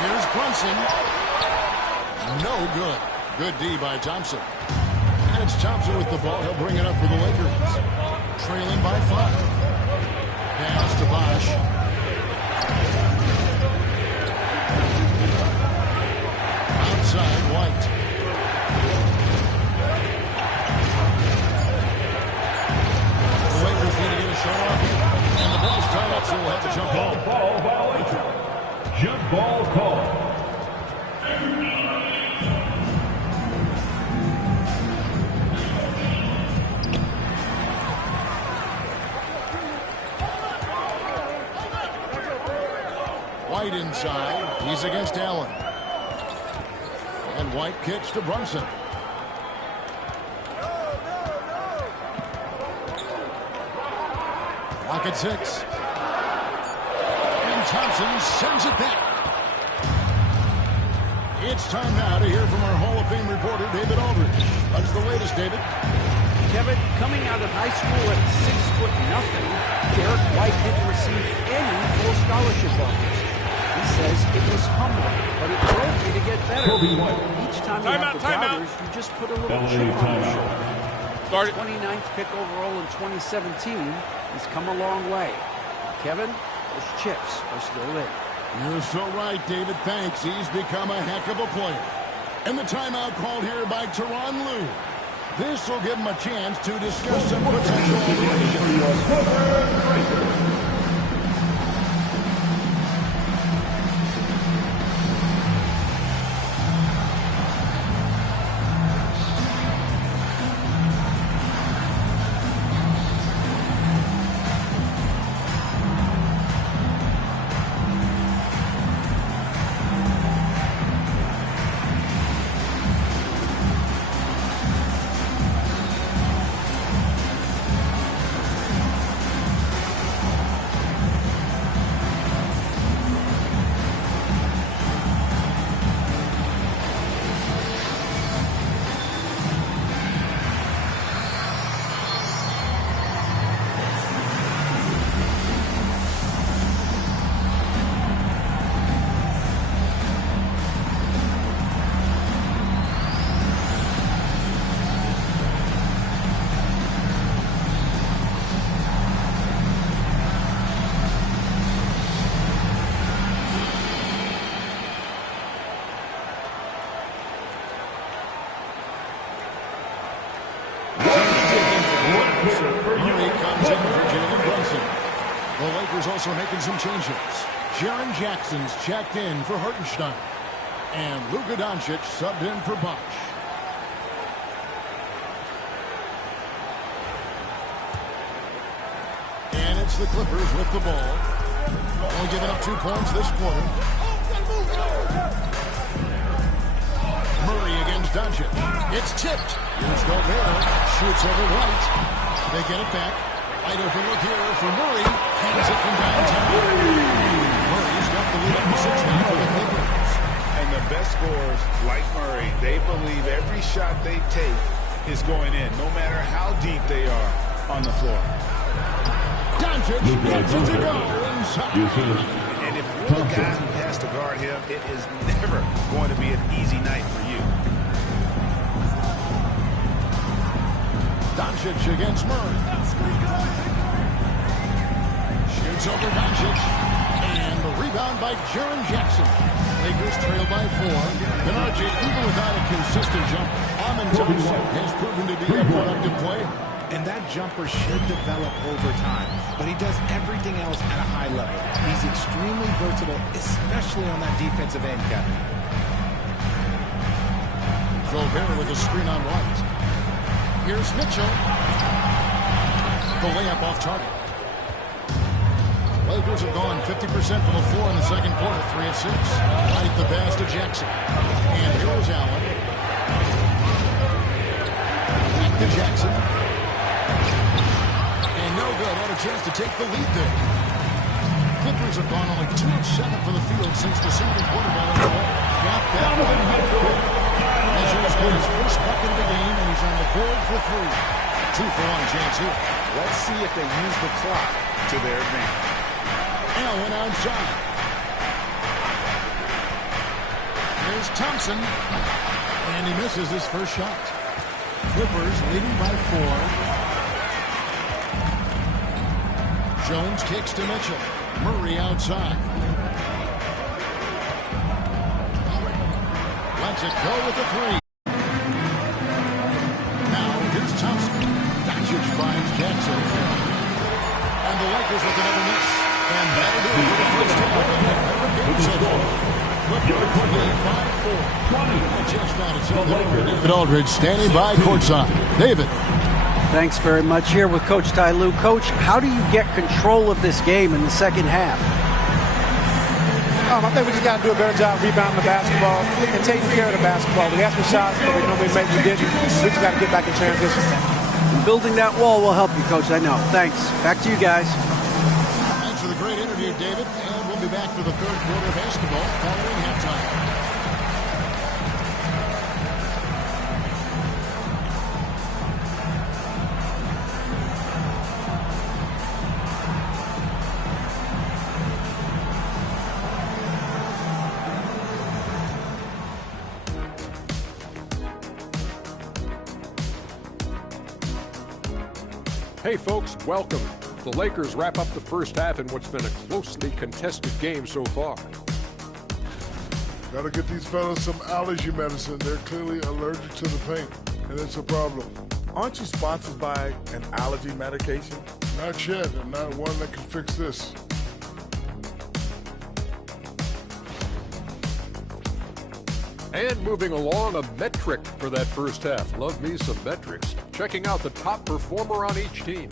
Here's Brunson. No good. Good D by Thompson. And it's Thompson with the ball. He'll bring it up for the Lakers. Trailing by 5. Pass to Bosch. Outside, White. The Lakers need to get a shot off here. And the ball's tied up, so we'll have to jump ball. Ball violation. Jump ball call. White inside. He's against Allen. And White kicks to Brunson. Clock at 6. And Thompson sends it back. It's time now to hear from our Hall of Fame reporter, David Aldridge. What's the latest, David? Kevin, coming out of high school at 6'0", Derek White didn't receive any full scholarship offers. He says it was humbling, but it drove me to get better. Each time you have the doubters, you just put a little chip on your shoulder. 29th pick overall in 2017. He's come a long way. Kevin, those chips are still in. You're so right, David. Thanks. He's become a heck of a player. And the timeout called here by Tyronn Lue. This will give him a chance to discuss some potential alterations. Also making some changes. Jaren Jackson's checked in for Hartenstein. And Luka Doncic subbed in for Bosch. And it's the Clippers with the ball. Only giving up 2 points this quarter. Murray against Doncic. It's tipped. Here's Gobert. Shoots over right. They get it back. Wide open look here for Murray. Hands it from downtown. Murray's got the lead up to 6 now for the Clippers. And the best scorers, like Murray, they believe every shot they take is going in, no matter how deep they are on the floor. Doncic gets it to go inside. And if you're the guy who has to guard him, it is never going to be an easy night for you. Doncic against Murray. Shoots over Doncic. And the rebound by Jaren Jackson. Lakers trail by 4. Bernard, even without a consistent jump, Amin Thompson has proven to be a productive player. And that jumper should develop over time. But he does everything else at a high level. He's extremely versatile, especially on that defensive end, Kevin. Gobert with a screen on right. Here's Mitchell. The layup off target. Lakers have gone 50% from the floor in the second quarter, 3 of 6. Right the pass to Jackson. And here's Allen. Back to Jackson. And no good. Had a chance to take the lead there. Clippers have gone only 2 of 7 for the field since the second quarter got underway. Got that one quick. Measures got his first bucket of the game, and he's on the board for 3. 2 for 1 chance here. Let's see if they use the clock to their advantage. Allen outside. Here's Thompson. And he misses his first shot. Clippers leading by 4. Jones kicks to Mitchell. Murray outside. Lets it go with the 3. Now here's Thompson. Doncic finds Jackson. And the Lakers with another miss. And that'll do it for the first half. David Aldridge standing by courtside. David. Thanks very much. Here with Coach Ty Lue. Coach, how do you get control of this game in the second half? I think we just got to do a better job rebounding the basketball and taking care of the basketball. We had some shots, but we didn't. We just got to get back in transition. And building that wall will help you, Coach. I know. Thanks. Back to you guys. Thanks for the great interview, David. And we'll be back for the third quarter of basketball following halftime. Hey folks, welcome. The Lakers wrap up the first half in what's been a closely contested game so far. Gotta get these fellas some allergy medicine. They're clearly allergic to the paint, and it's a problem. Aren't you sponsored by an allergy medication? Not yet, and not one that can fix this. And moving along, a metric for that first half. Love me some metrics. Checking out the top performer on each team.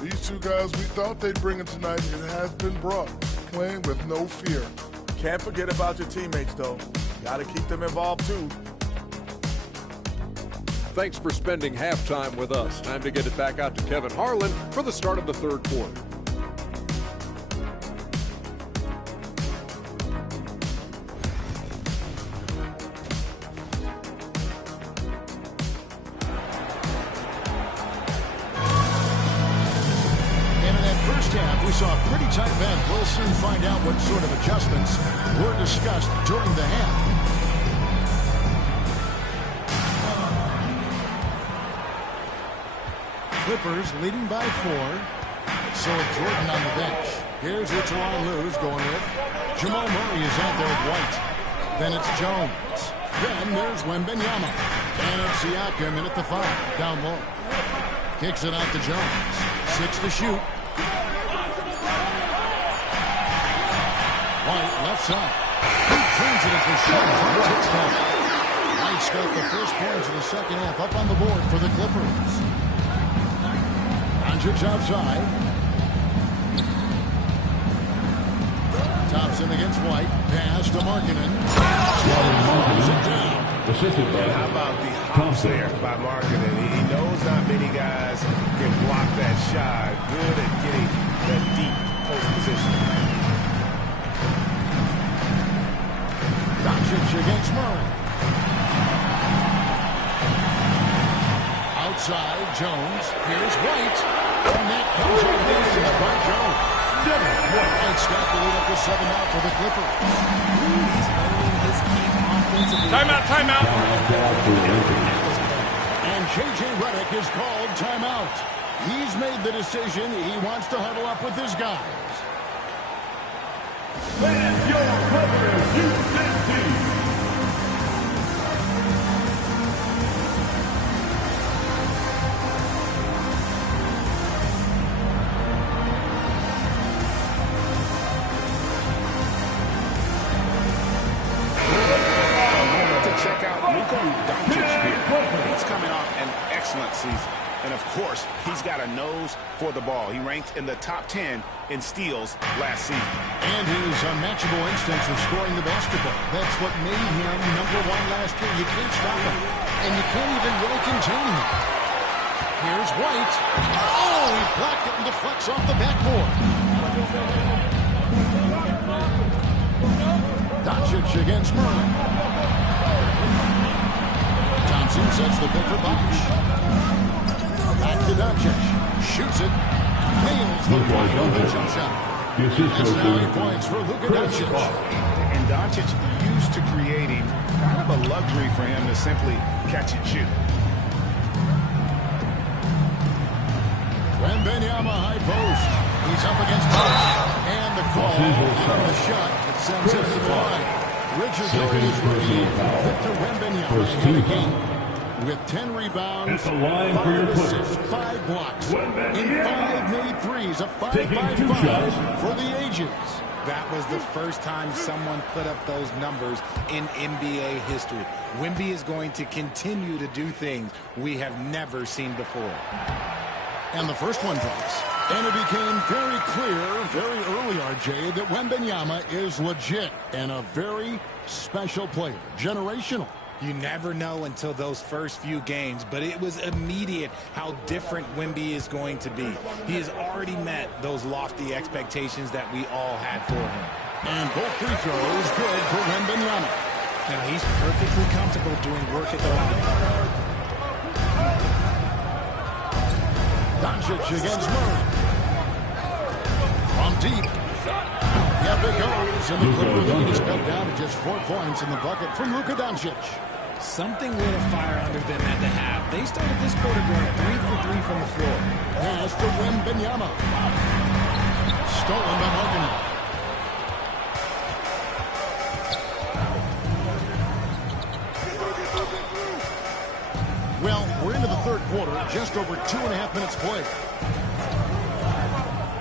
These two guys, we thought they'd bring it tonight, and it has been brought. Playing with no fear. Can't forget about your teammates, though. Gotta keep them involved, too. Thanks for spending halftime with us. Time to get it back out to Kevin Harlan for the start of the third quarter. We saw a pretty tight event. We'll soon find out what sort of adjustments were discussed during the half. Clippers leading by 4. So Jordan on the bench. Here's what Jaron Lewis going with. Jamal Murray is out there with White. Then it's Jones. Then there's Wembanyama. And it's Siakam in at the 5. Down low. Kicks it out to Jones. 6 to shoot. White left side. He turns it as the shot takes down. White's got the first points of the second half up on the board for the Clippers. Doncic outside. Thompson against White. Pass to Markkanen. Slows it down. How about the hops there by Markkanen? He knows not many guys can block that shot. Good at getting that deep post position. Doncic against Murray. Outside, Jones. Here's White. And that comes out bases by Jones. White's got the lead up to 7 now for the Clippers. He's earning his key offensively. Timeout. And J.J. Redick is called timeout. He's made the decision. He wants to huddle up with his guys. Let your Clippers Houston team. Check out Luka Doncic here. He's coming off an excellent season. And, of course, he's got a nose for the ball. He ranked in the top 10 in steals last season. And his unmatchable instincts of scoring the basketball. That's what made him #1 last year. You can't stop him. And you can't even really contain him. Here's White. Oh, he blocked it and deflects off the backboard. Doncic against Murray. Thompson sets the pick for Bosh. Back to Doncic. Shoots it. Nails the wide open jump shot. That's 9 points for Luka Doncic. And Doncic used to creating kind of a luxury for him to simply catch and shoot. Wembanyama high post. He's up against Bosh. And the call on the shot that sends him to the line. Richard Dorian's rookie, Victor Wembanyama in the game. With 10 rebounds, 5 assists, 5 blocks, and 5 made threes, a 5-by-5 for the ages. That was the first time someone put up those numbers in NBA history. Wemby is going to continue to do things we have never seen before. And the first one drops. And it became very clear, very early, RJ, that Wembanyama is legit and a very special player, generational. You never know until those first few games, but it was immediate how different Wemby is going to be. He has already met those lofty expectations that we all had for him. And both free throws good for Wembanyama. Now he's perfectly comfortable doing work at the line. Doncic against Murray. From deep. Yep, it goes. And the Clipper lead is cut down to just 4 points in the bucket from Luka Doncic. Something lit a fire under them at the half. They started this quarter going 3 for 3 from the floor. Pass to Wembanyama. Stolen by Markkanen. just over 2.5 minutes played.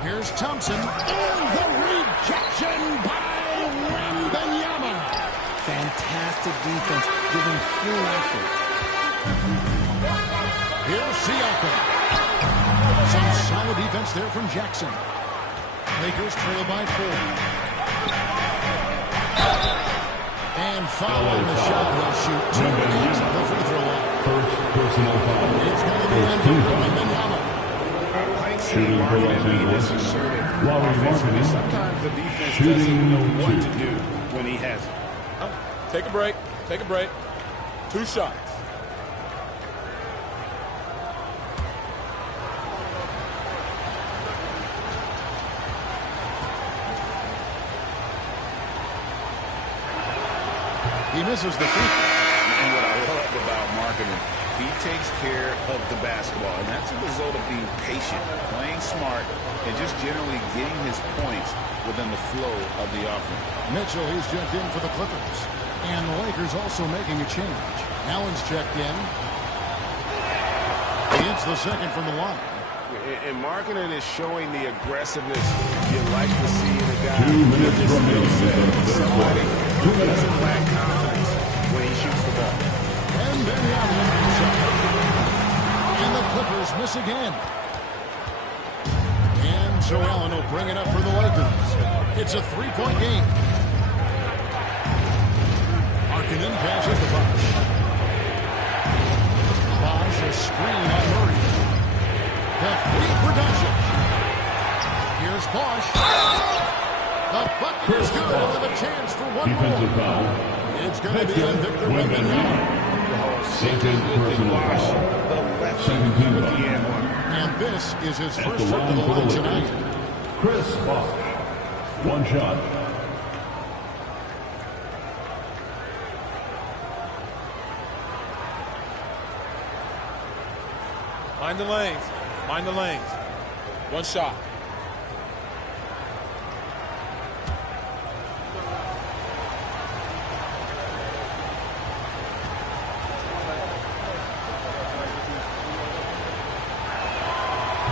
Here's Thompson. And the rejection by Wembanyama. Fantastic defense, giving full effort. Here's Siakam. Some solid defense there from Jackson. Lakers trail by 4. And following the shot, he'll shoot 2 minutes at the free throw line. First personal foul. It's going to be Wembanyama. Shooting for Los Angeles. Sometimes the defense doesn't know what to do when he has it. Take a break. Take a break. 2 shots. He misses the free. And what I love about marketing, he takes care of the basketball, and that's a result of being patient, playing smart, and just generally getting his points within the flow of the offense. Mitchell, he's checked in for the Clippers. And the Lakers also making a change. Allen's checked in. He hits the second from the line. And marketing is showing the aggressiveness you like to see in a guy. 2 minutes remaining. Somebody who doesn't lack confidence when he shoots the ball. And Wembanyama. And the Clippers miss again. And so Allen will bring it up for the Lakers. It's a 3-point game. Markkanen passes to Bosh. Bosh, a screen on Murray. The 3 for Doncic. Here's Bosh. The bucket is good. They'll have a chance for one Defensive more. foul. It's going to be on Victor Wembanyama. Second personal foul. Second team foul. And this is his At first the trip to the line for line the tonight. Lakers, Chris Bosh. 1 shot. Mind the lanes. Mind the lanes. 1 shot.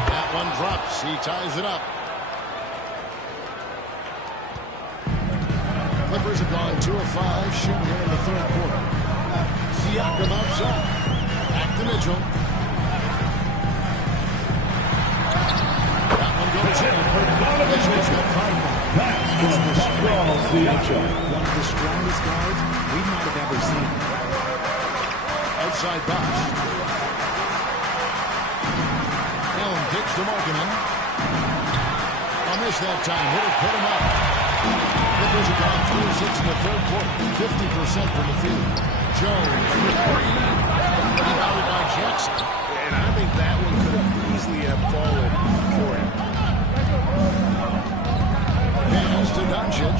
That one drops. He ties it up. Clippers have gone 2 of 5 shooting here in the third quarter. Siakam outside. Back to Mitchell. That one goes in. Mitchell's got 5 more. One of the strongest guards we might have ever seen. Outside Bosh. Allen kicks to Markkanen. I'll miss that time. Would have put him up. Clippers have gone 3 of 6 in the third quarter. 50% from the field. Jones for 3. Rebounded by Jackson. And I think that one could have easily have fallen for him. Pass to Doncic.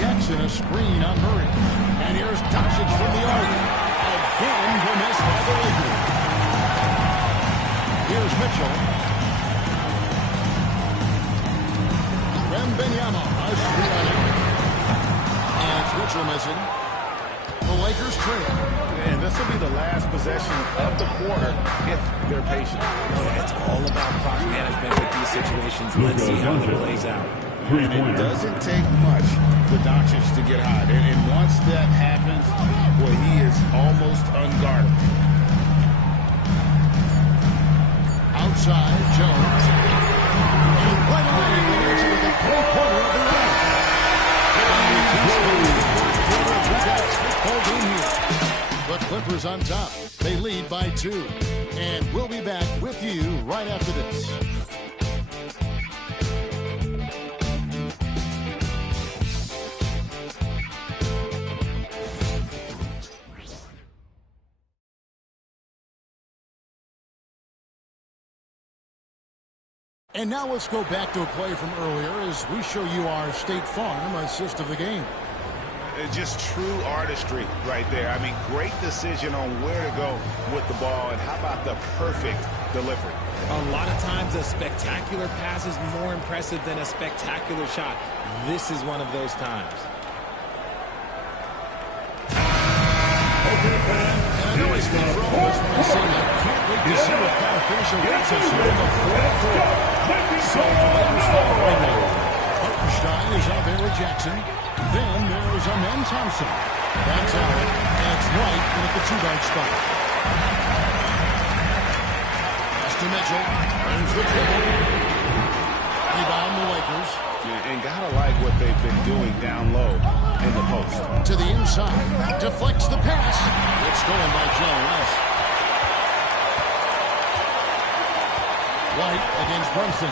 Jackson a screen on Murray. And here's Doncic from the arc. Again, the miss by the Lakers. Here's Mitchell. Wembanyama, a screen on him. And it's Mitchell missing. The Lakers trail. And this will be the last possession of the quarter if they're patient. Yeah, it's all about clock management with these situations. Let's see how it plays out. And it doesn't take much for Doncic to get hot. And once that happens, boy, he is almost unguardable. Outside, Jones. And right away, they answer with a 3-pointer of their own. The Clippers on top. They lead by 2. And we'll be back with you right after this. And now let's go back to a play from earlier as we show you our State Farm assist of the game. It's just true artistry right there. I mean, great decision on where to go with the ball, and how about the perfect delivery? A lot of times a spectacular pass is more impressive than a spectacular shot. This is one of those times. Okay, fans. throw this one aside. Can't wait to see what kind of finish awaits us here in the fourth quarter. So the Lakers fall right now. Hartenstein is out there with Jackson. Then there's Amen Thompson. That's Allen, and it's White in at the 2-guard spot. Pass to Mitchell. There's the dribble. Rebound the Lakers. And gotta like what they've been doing down low in the post. To the inside. Deflects the pass. It's stolen by Jones. White against Brunson.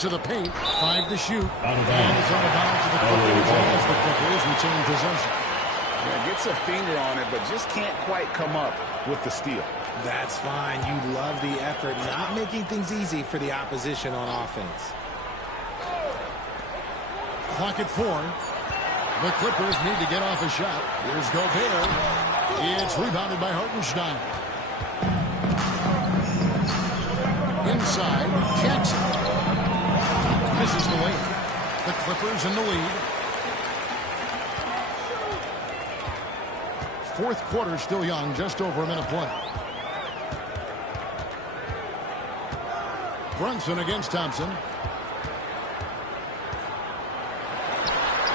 To the paint. 5 to shoot. And it's out of bounds to the Clippers as the Clippers retain possession. Yeah, gets a finger on it, but just can't quite come up with the steal. That's fine. You love the effort, not making things easy for the opposition on offense. Clock at 4. The Clippers need to get off a shot. Here's Gobert. It's rebounded by Hartenstein. Inside, Jackson. Misses the lane. The Clippers in the lead. Fourth quarter still young, just over a minute play. Brunson against Thompson.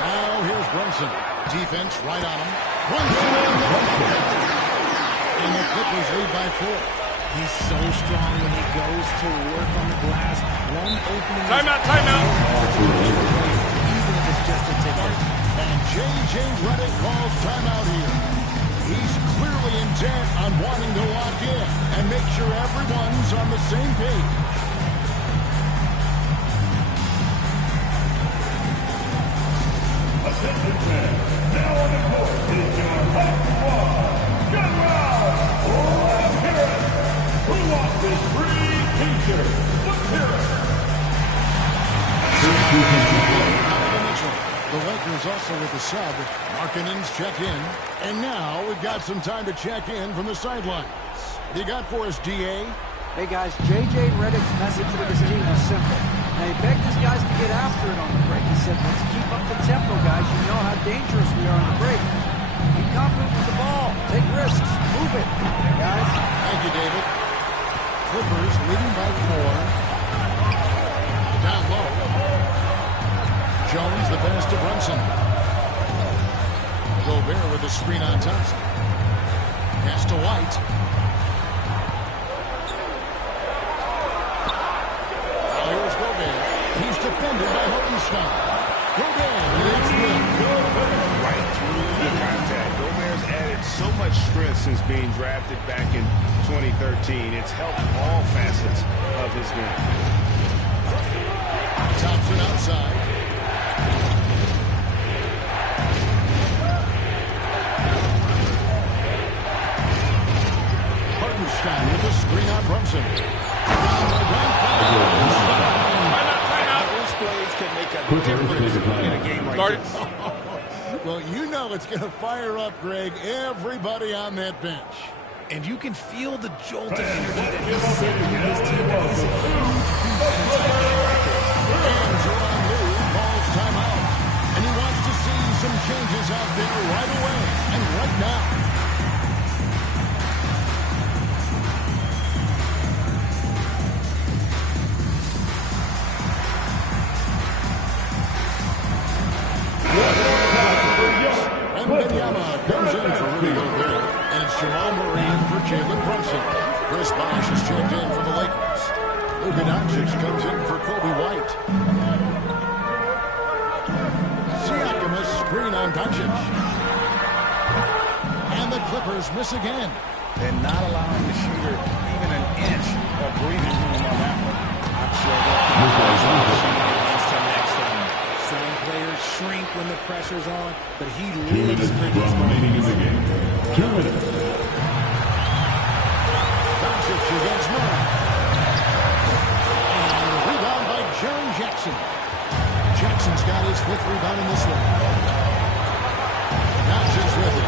Now here's Brunson. Defense right on him. Brunson and the Clippers lead by 4. He's so strong when he goes to work on the glass. One opening. Timeout, timeout. Even if it's just a ticket. And J.J. Redick calls timeout here. He's clearly intent on wanting to lock in and make sure everyone's on the same page. Attention fans, now on the court is your hot squad. General, let's hear it. Who wants this free t-shirt? Let's hear it. The Lakers also with the sub. Markkanen's check in. And now we've got some time to check in from the sidelines. What do you got for us, D.A.? Hey, guys, J.J. Redick's message to this team is simple. Now, he begged his guys to get after it on the break. He said, let's keep up the tempo, guys. You know how dangerous we are on the break. Be confident with the ball. Take risks. Move it, guys. Thank you, David. Clippers leading by 4. Down low. Jones, the pass to Brunson. Gobert with the screen on Thompson. Pass to White. Now here's Gobert. He's defended by Hartenstein. Gobert, that's good. Right through the contact. Gobert's added so much strength since being drafted back in 2013. It's helped all facets of his game. Thompson outside. Hartenstein with the screen on Brunson. Those plays can make a difference in a game like this. Well, you know it's going to fire up, Greg, everybody on that bench. And you can feel the jolt of energy that he's sending his team. He's a huge And Jerron Lou calls timeout. And he wants to see some changes out there right away and right now. Wembanyama comes in for Rudy Gobert, and it's Jamal Murray in for Jalen Brunson. Chris Bosh is checked in for the Lakers. Luka Doncic comes in for Kobe White. Siakam a screen on Doncic. And the Clippers miss again. And not allowing the shooter even an inch of breathing room on that one. I'm sure some players shrink when the pressure's on, but he 2 lives minutes for these remaining in the game. 2 minutes. Doncic against Murray. And a rebound by Jaren Jackson. Jackson's got his 5th rebound in this one. Doncic's with it.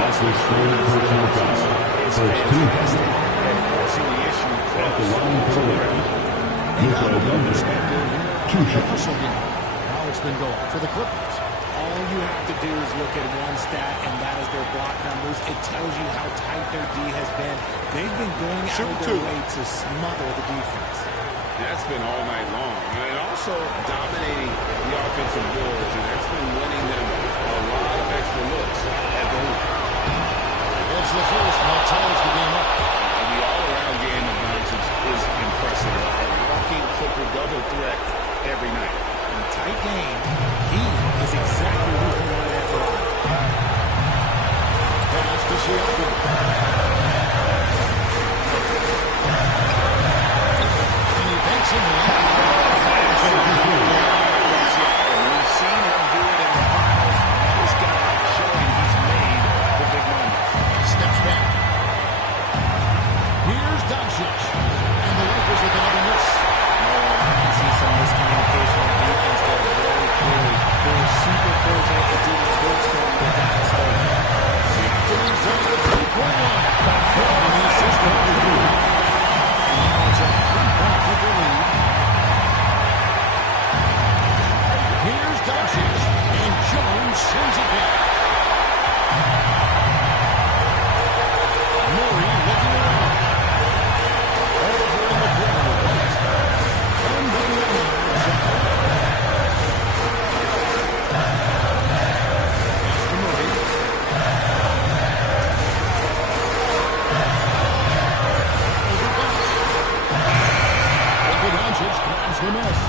That's his 3rd personal foul. First 2. And forcing the issue from the line for the Lakers. How it's been going for the Clippers. All you have to do is look at one stat, and that is their block numbers. It tells you how tight their D has been. They've been going out of their way to smother the defense. That's been all night long. And also dominating the offensive boards, and that's been winning them a lot of extra looks at the hoop. It's the first, and that ties the game up. And the all-around game of Doncic is impressive. A walking Clipper double threat every night. In a tight game, he is exactly who he wanted at the line. Pass to Siakam. And he banks in the end. We've seen him do it in the finals. This guy showing he's made the big moments. Steps back. Here's Doncic. And the Lakers with another miss. I see some miscommunication on defense there very clearly. They were super fortunate to do the torch them with that mistake. Siakam's on the three-point line. And the assist goes to Drew. And now it's a 3-point Clipper lead. Here's Doncic. And Jones sends it back. Murray looking around. Over in the corner. And then the Lakers are out. Pass to Murray. Doncic grabs the miss.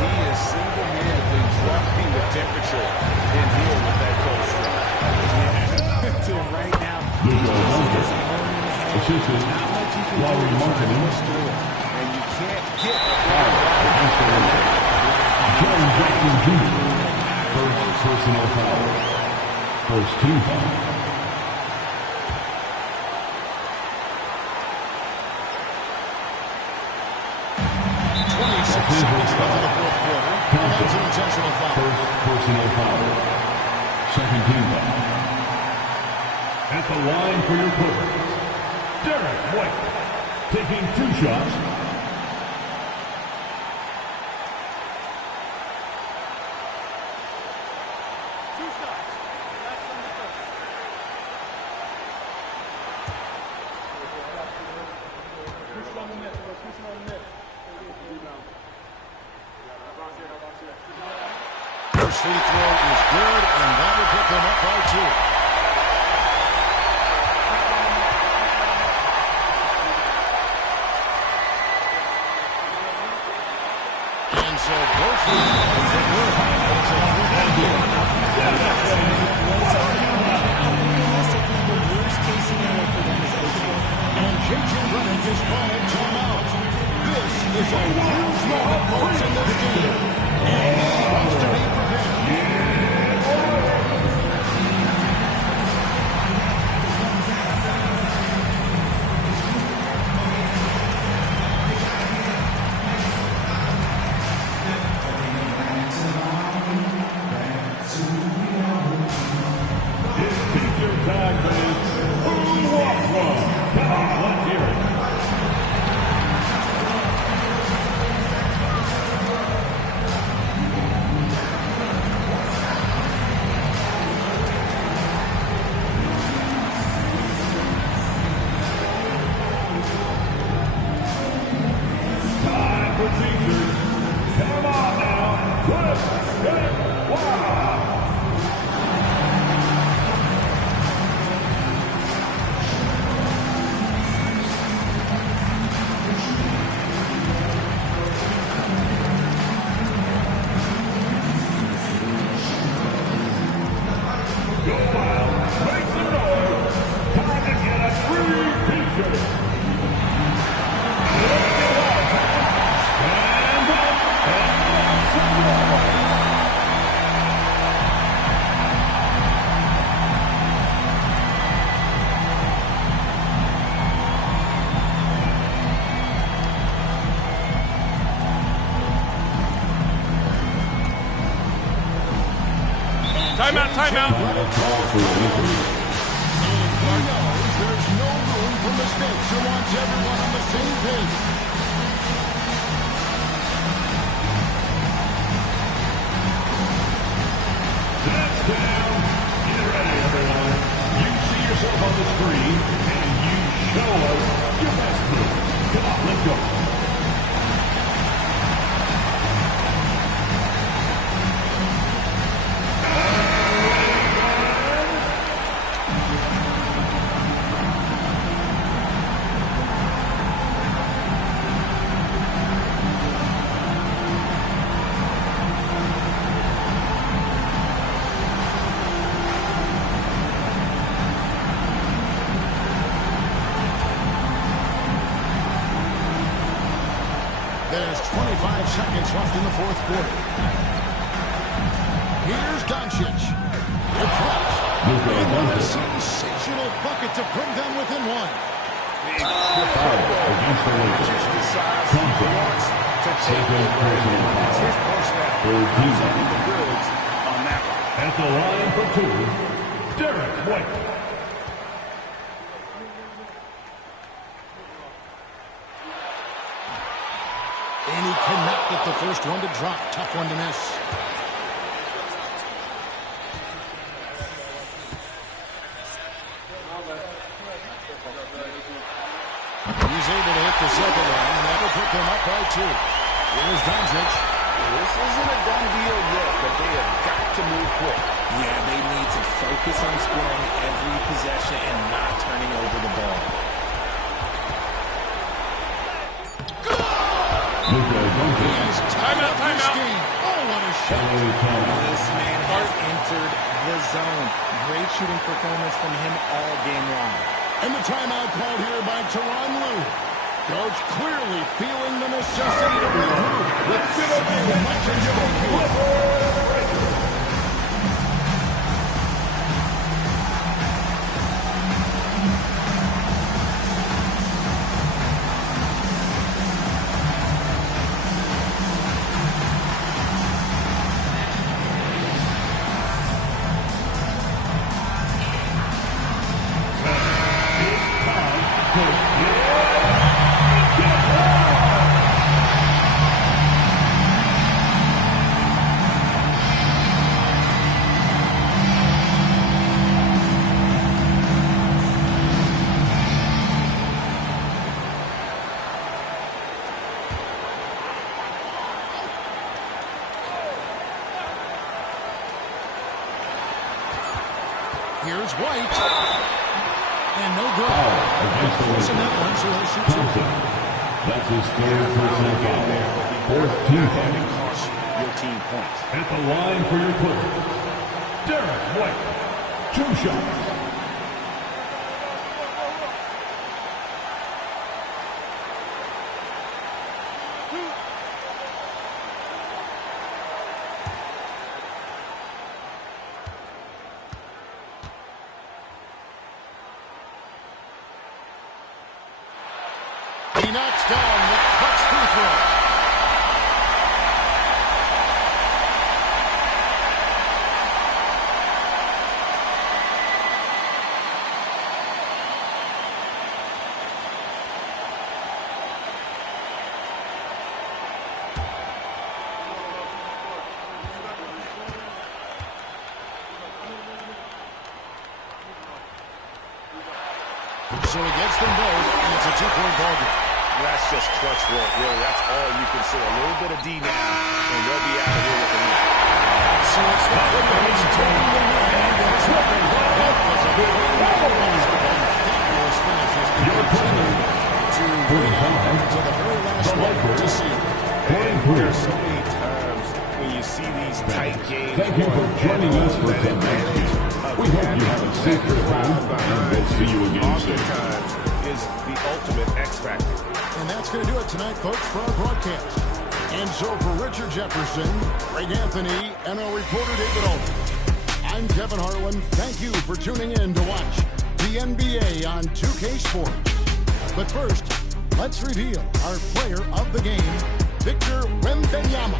He is single-handedly dropping the temperature in here with that cold strike. Yeah, so right now, he's just Assistant, Lowry Marketing. And you can't get John Jackson Jr. First personal foul. First team foul. 26 seconds left in the fourth quarter. And that's an intentional foul. First personal foul. Second team foul. At the line for your Clippers, Derek White taking 2 shots. First free throw is good, and that will put them up by 2. And so both free throws are good. It's a 3-point game. realistically, the worst case scenario for them is OT. And J.J. Redick just called timeout. This is a huge moment, folks, in this game. And he wants to be prepared. Timeout. There's no room for mistakes. He wants everyone on the same page. That's down. Get ready, everyone. You see yourself on the screen, and you show us your best moves. Come on, let's go. There's 25 seconds left in the fourth quarter. Here's Doncic. Good cross. And what a sensational bucket to bring them within one. Against the Lakers. Decides he wants to take over. It's his personnel. He's up the goods on that one. At the line for two, Derek White. And he cannot get the first one to drop. Tough one to miss. He's able to hit the second one, and that'll put them up by two. Here's Doncic. This isn't a done deal yet, but they have got to move quick. Yeah, they need to focus on scoring every possession and not turning over the ball. Timeout. Oh, what a shot. This man has entered the zone. Great shooting performance from him all game long. And the timeout called here by Tyronn Lue. Coach clearly feeling the necessity to regroup with so much at stake. Here's White. And no good. Forcing that one, so he'll shoot two. That's his third personal foul. Fourth team foul. Cost your team points. At the line for your Clippers, Derek White. 2 shots. He knocks down the clutch free throw. So he gets them both, and it's a 2-point ball game. That's just clutch work, really. That's all you can say. A little bit of D now, and they'll be out of here with the win. So it's the Clippers taking the win. That's what they want. That was a big fabulous finish as they continued to win out to the very last one to see. There's so many times when you see these tight games. Thank you for joining us for tonight. We hope you have a safe trip home, and we'll see you again soon. Oftentimes is the ultimate X factor. And that's going to do it tonight, folks, for our broadcast. And so for Richard Jefferson, Greg Anthony, and our reporter David Aldridge, I'm Kevin Harlan. Thank you for tuning in to watch the NBA on 2K Sports. But first, let's reveal our player of the game, Victor Wembanyama.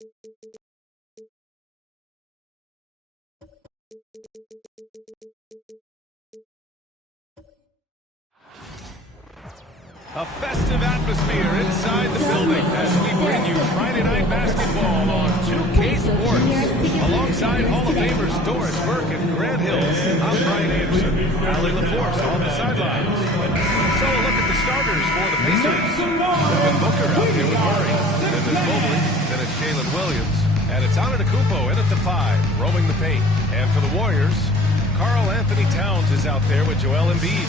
A festive atmosphere inside the building as we bring you Friday Night Basketball on 2K Sports. Alongside Hall of Famers Doris Burke and Grant Hill, I'm Brian Anderson. Allie LaForce on the sidelines. So a look at the starters for the Pacers. Devin Booker out there with Murray. Then there's Mobley. Then it's Jalen Williams. And it's Antetokounmpo in at the 5, roaming the paint. And for the Warriors, Karl Anthony Towns is out there with Joel Embiid.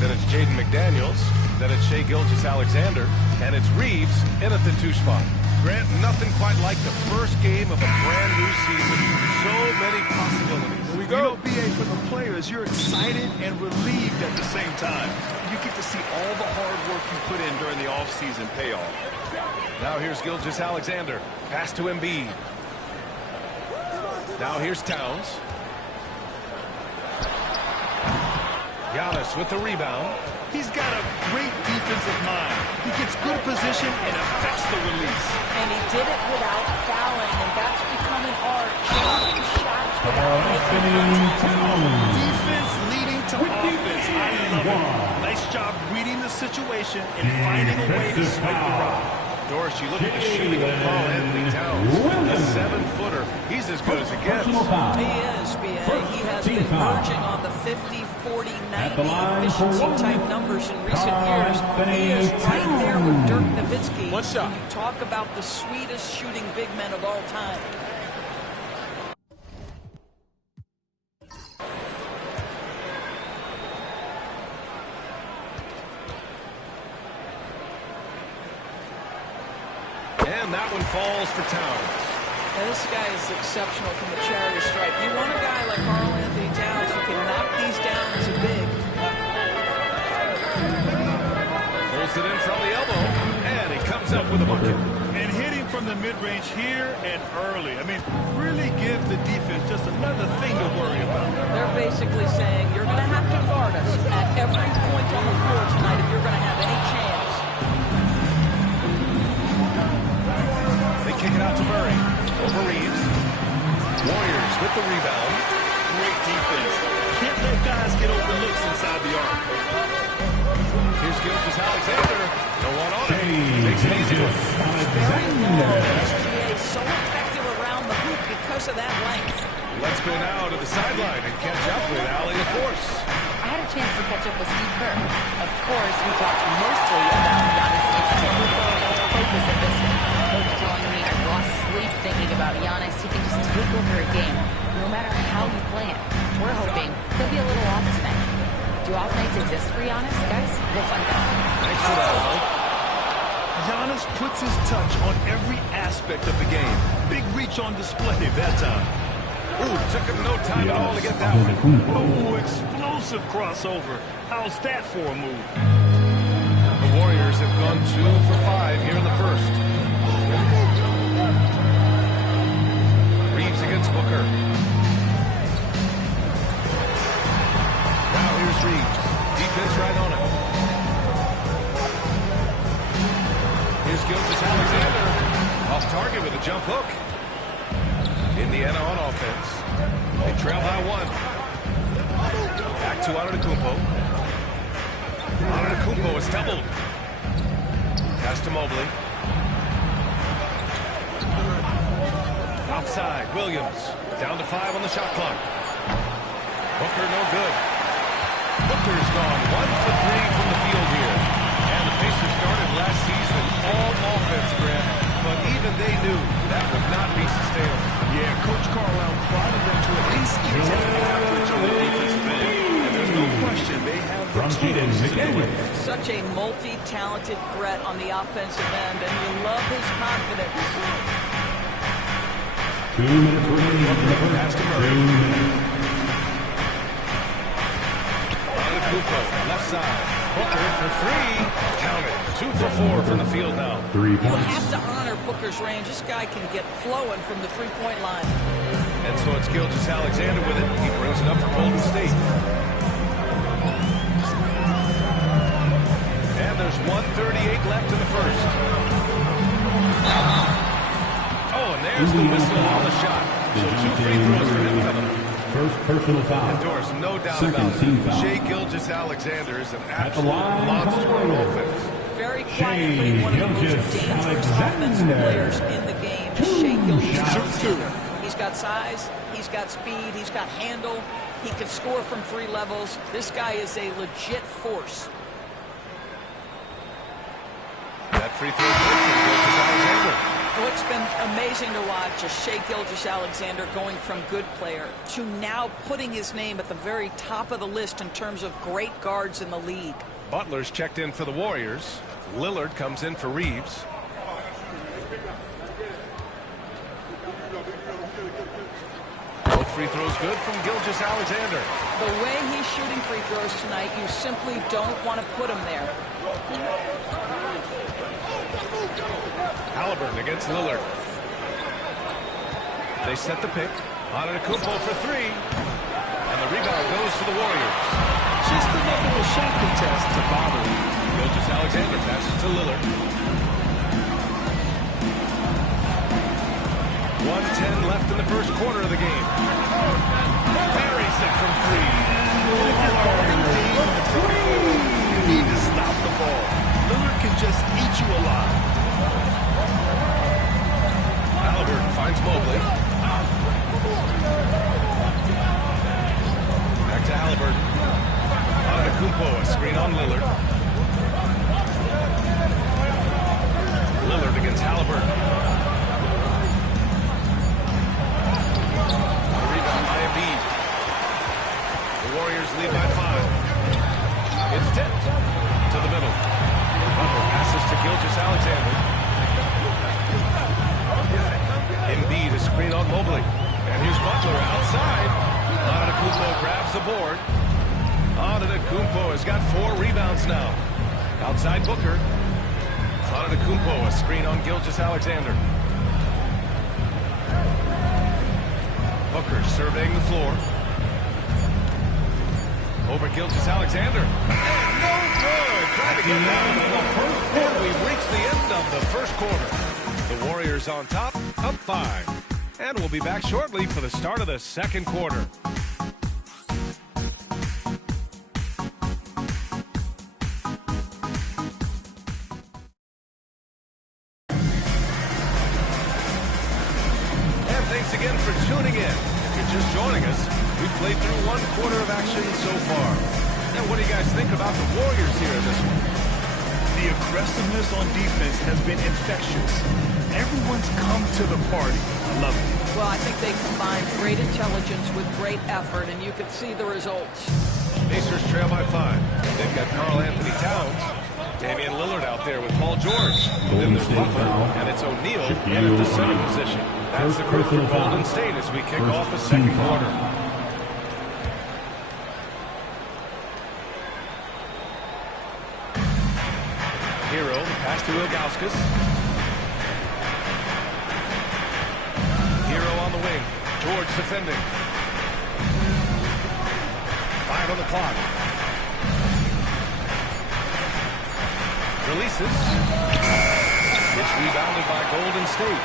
Then it's Jaden McDaniels. Then it's Shai Gilgeous-Alexander, and it's Reeves in at the 2 spot. Grant, nothing quite like the first game of a brand new season. So many possibilities. Here we go. You know, BA, for the players, you're excited and relieved at the same time. You get to see all the hard work you put in during the offseason pay off. Now here's Gilgeous-Alexander. Pass to Embiid. Now here's Towns. Giannis with the rebound. He's got a great defensive mind. He gets good position and affects the release. And he did it without fouling, and that's become an art. Changing shots without making contact. Defense leading to offense. I love it. Nice job reading the situation and finding a way to swipe the rock. Doris, you look at the shooting of Karl Anthony Towns. A 7-footer. He's as good as it gets. He is, B.A. He has been verging on the 50, 40, 90 efficiency-type numbers in recent years. He is right there with Dirk Nowitzki. One shot. You talk about the sweetest shooting big men of all time. And that one falls for Towns. Now, this guy is exceptional from the charity stripe. You want a guy like Karl Anthony Towns who can knock these down as a big. Pulls it in from the elbow, and he comes up with a bucket. And hitting from the mid-range here and early. I mean, really give the defense just another thing to worry about. They're basically saying you're going to have to guard us at every point on the floor tonight if you're going to have any chance. They kick it out to Murray. Over Reeves. Warriors with the rebound. Great defense. Can't let guys get overlooked inside the arc. Here's Gilgeous-Alexander. No one on him. Makes it easy. SGA is so effective around the hoop because of that length. Let's go now to the sideline and catch up with Allie LaForce. I had a chance to catch up with Steve Kerr. Of course, we talked mostly about Giannis Antetokounmpo's focus at this one. Coach telling me I lost sleep thinking about Giannis. He can just take over a game, no matter how you play it. We're hoping he'll be a little off tonight. Do off nights exist for Giannis, guys? We'll find out. Thanks for that, Allie. Giannis puts his touch on every aspect of the game. Big reach on display that time. Ooh, took him no time at all to get that one. Oh, explosive crossover. How's that for a move? The Warriors have gone 2 for 5 here in the first. Reeves against Booker. Now here's Reeves. Defense right on it. Here's Gilgeous-Alexander. Off target with a jump hook. Indiana on offense. They trail by 1. Back to Antetokounmpo. Antetokounmpo is doubled. Pass to Mobley. Outside, Williams. Down to 5 on the shot clock. Booker no good. Booker's gone 1 for 3 from the field here. And the Pacers started last season all offense, Grant. But even they knew that would not be sustainable. Yeah, Coach Carlisle prodded them to at least get to the average on the defensive end. And there's no question they have the tools to do it. Such a multi-talented threat on the offensive end, and you love his confidence. 2 minutes remaining. Pass to Murray. Antetokounmpo, left side. Booker for 3. Count it. 2 for 4 from the field now. 3 points. You have to honor Booker's range. This guy can get flowing from the three-point line. And so it's Gilgeous-Alexander with it. He brings it up for Golden State. And there's 1:38 left in the first. Oh, and there Here's the whistle on the shot. So 2 free throws for him coming up. First personal foul. And Doris, no doubt about it. Shai Gilgeous-Alexander is an absolute monster on offense. Very quietly, one of the most dangerous offensive players in the game is Shai Gilgeous-Alexander. He's got size, he's got speed, he's got handle. He can score from 3 levels. This guy is a legit force. That free throw from Gilgeous-Alexander. What's been amazing to watch is Shai Gilgeous-Alexander going from good player to now putting his name at the very top of the list in terms of great guards in the league. Butler's checked in for the Warriors. Lillard comes in for Reeves. Both free throws good from Gilgeous-Alexander. The way he's shooting free throws tonight, you simply don't want to put him there. Halliburton against Lillard. They set the pick. Antetokounmpo for 3. And the rebound goes to the Warriors. Just enough of a shot contest to bother him. Gilgeous-Alexander passes to Lillard. 1:10 left in the first quarter of the game. Buries it from 3. You need to stop the ball. Lillard can just eat you alive. Halliburton finds Mobley. Back to Halliburton. Antetokounmpo, a screen on Lillard. Lillard against Halliburton. A rebound by Embiid. The Warriors lead by 5. It's tipped to the middle. Butler passes to Gilgeous-Alexander. Embiid, a screen on Mobley. And here's Butler outside. Antetokounmpo grabs the board. Antetokounmpo has got 4 rebounds now. Outside Booker. Antetokounmpo, a screen on Gilgeous-Alexander. Booker surveying the floor. Over Gilgeous-Alexander. And no good. Trying to get down to the first quarter. We've reached the end of the first quarter. The Warriors on top, up 5. And we'll be back shortly for the start of the second quarter. And thanks again for tuning in. If you're just joining us, we've played through 1 quarter of action so far. And what do you guys think about the Warriors here in this one? The aggressiveness on defense has been infectious. Everyone's come to the party. I love it. Well, I think they combine great intelligence with great effort, and you can see the results. Pacers trail by 5. They've got Karl Anthony Towns. Damian Lillard out there with Paul George. Then there's Butler, and it's O'Neal in at the center position. That's the group for Golden State as we kick off the second quarter. Hero, the pass to Ilgauskas. Hero on the wing. George defending. 5 on the clock. Releases. It's rebounded by Golden State.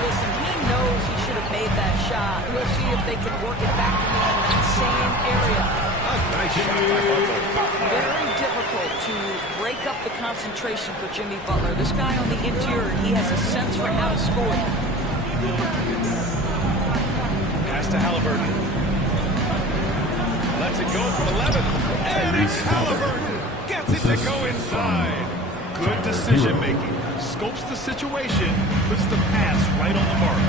Listen, he knows he should have made that shot. We'll see if they can work it back to him in that same area. A nice shot by Butler. Very difficult to break up the concentration for Jimmy Butler. This guy on the interior, he has a sense for how to score. Pass to Halliburton. Lets it go from 11. And it's Halliburton. Gets it to go inside. Good decision making. Scopes the situation, puts the pass right on the mark.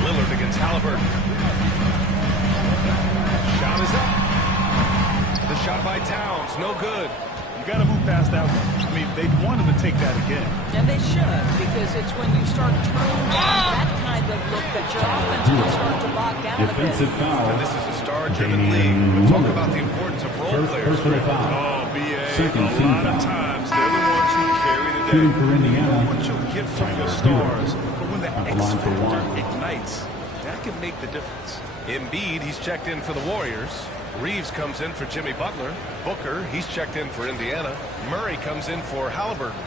Lillard against Halliburton. Shot is up. The shot by Towns, no good. You got to move past that one. I mean, they want him to take that again. And they should, because it's when you start turning down that kind of look that your offense will start to bog down Defensive a bit. foul. And this is a star-driven league. We talk about the importance of role players. Oh, BA, Second a team lot of foul. times they're the ones who carry the day. Shooting for Indiana. You know what you'll get from your stars, but when the At the X line for factor 1. ignites, that can make the difference. Embiid, he's checked in for the Warriors. Reeves comes in for Jimmy Butler. Booker, he's checked in for Indiana. Murray comes in for Halliburton.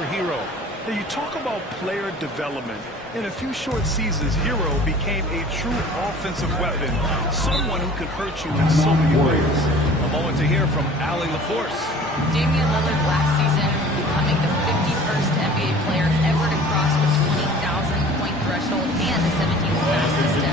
for Hero. Now, you talk about player development. In a few short seasons, Hero became a true offensive weapon, someone who could hurt you in so many ways. A moment to hear from Allie LaForce. Damian Lillard last season becoming the 51st NBA player ever to cross the 20,000-point threshold and the 17th fastest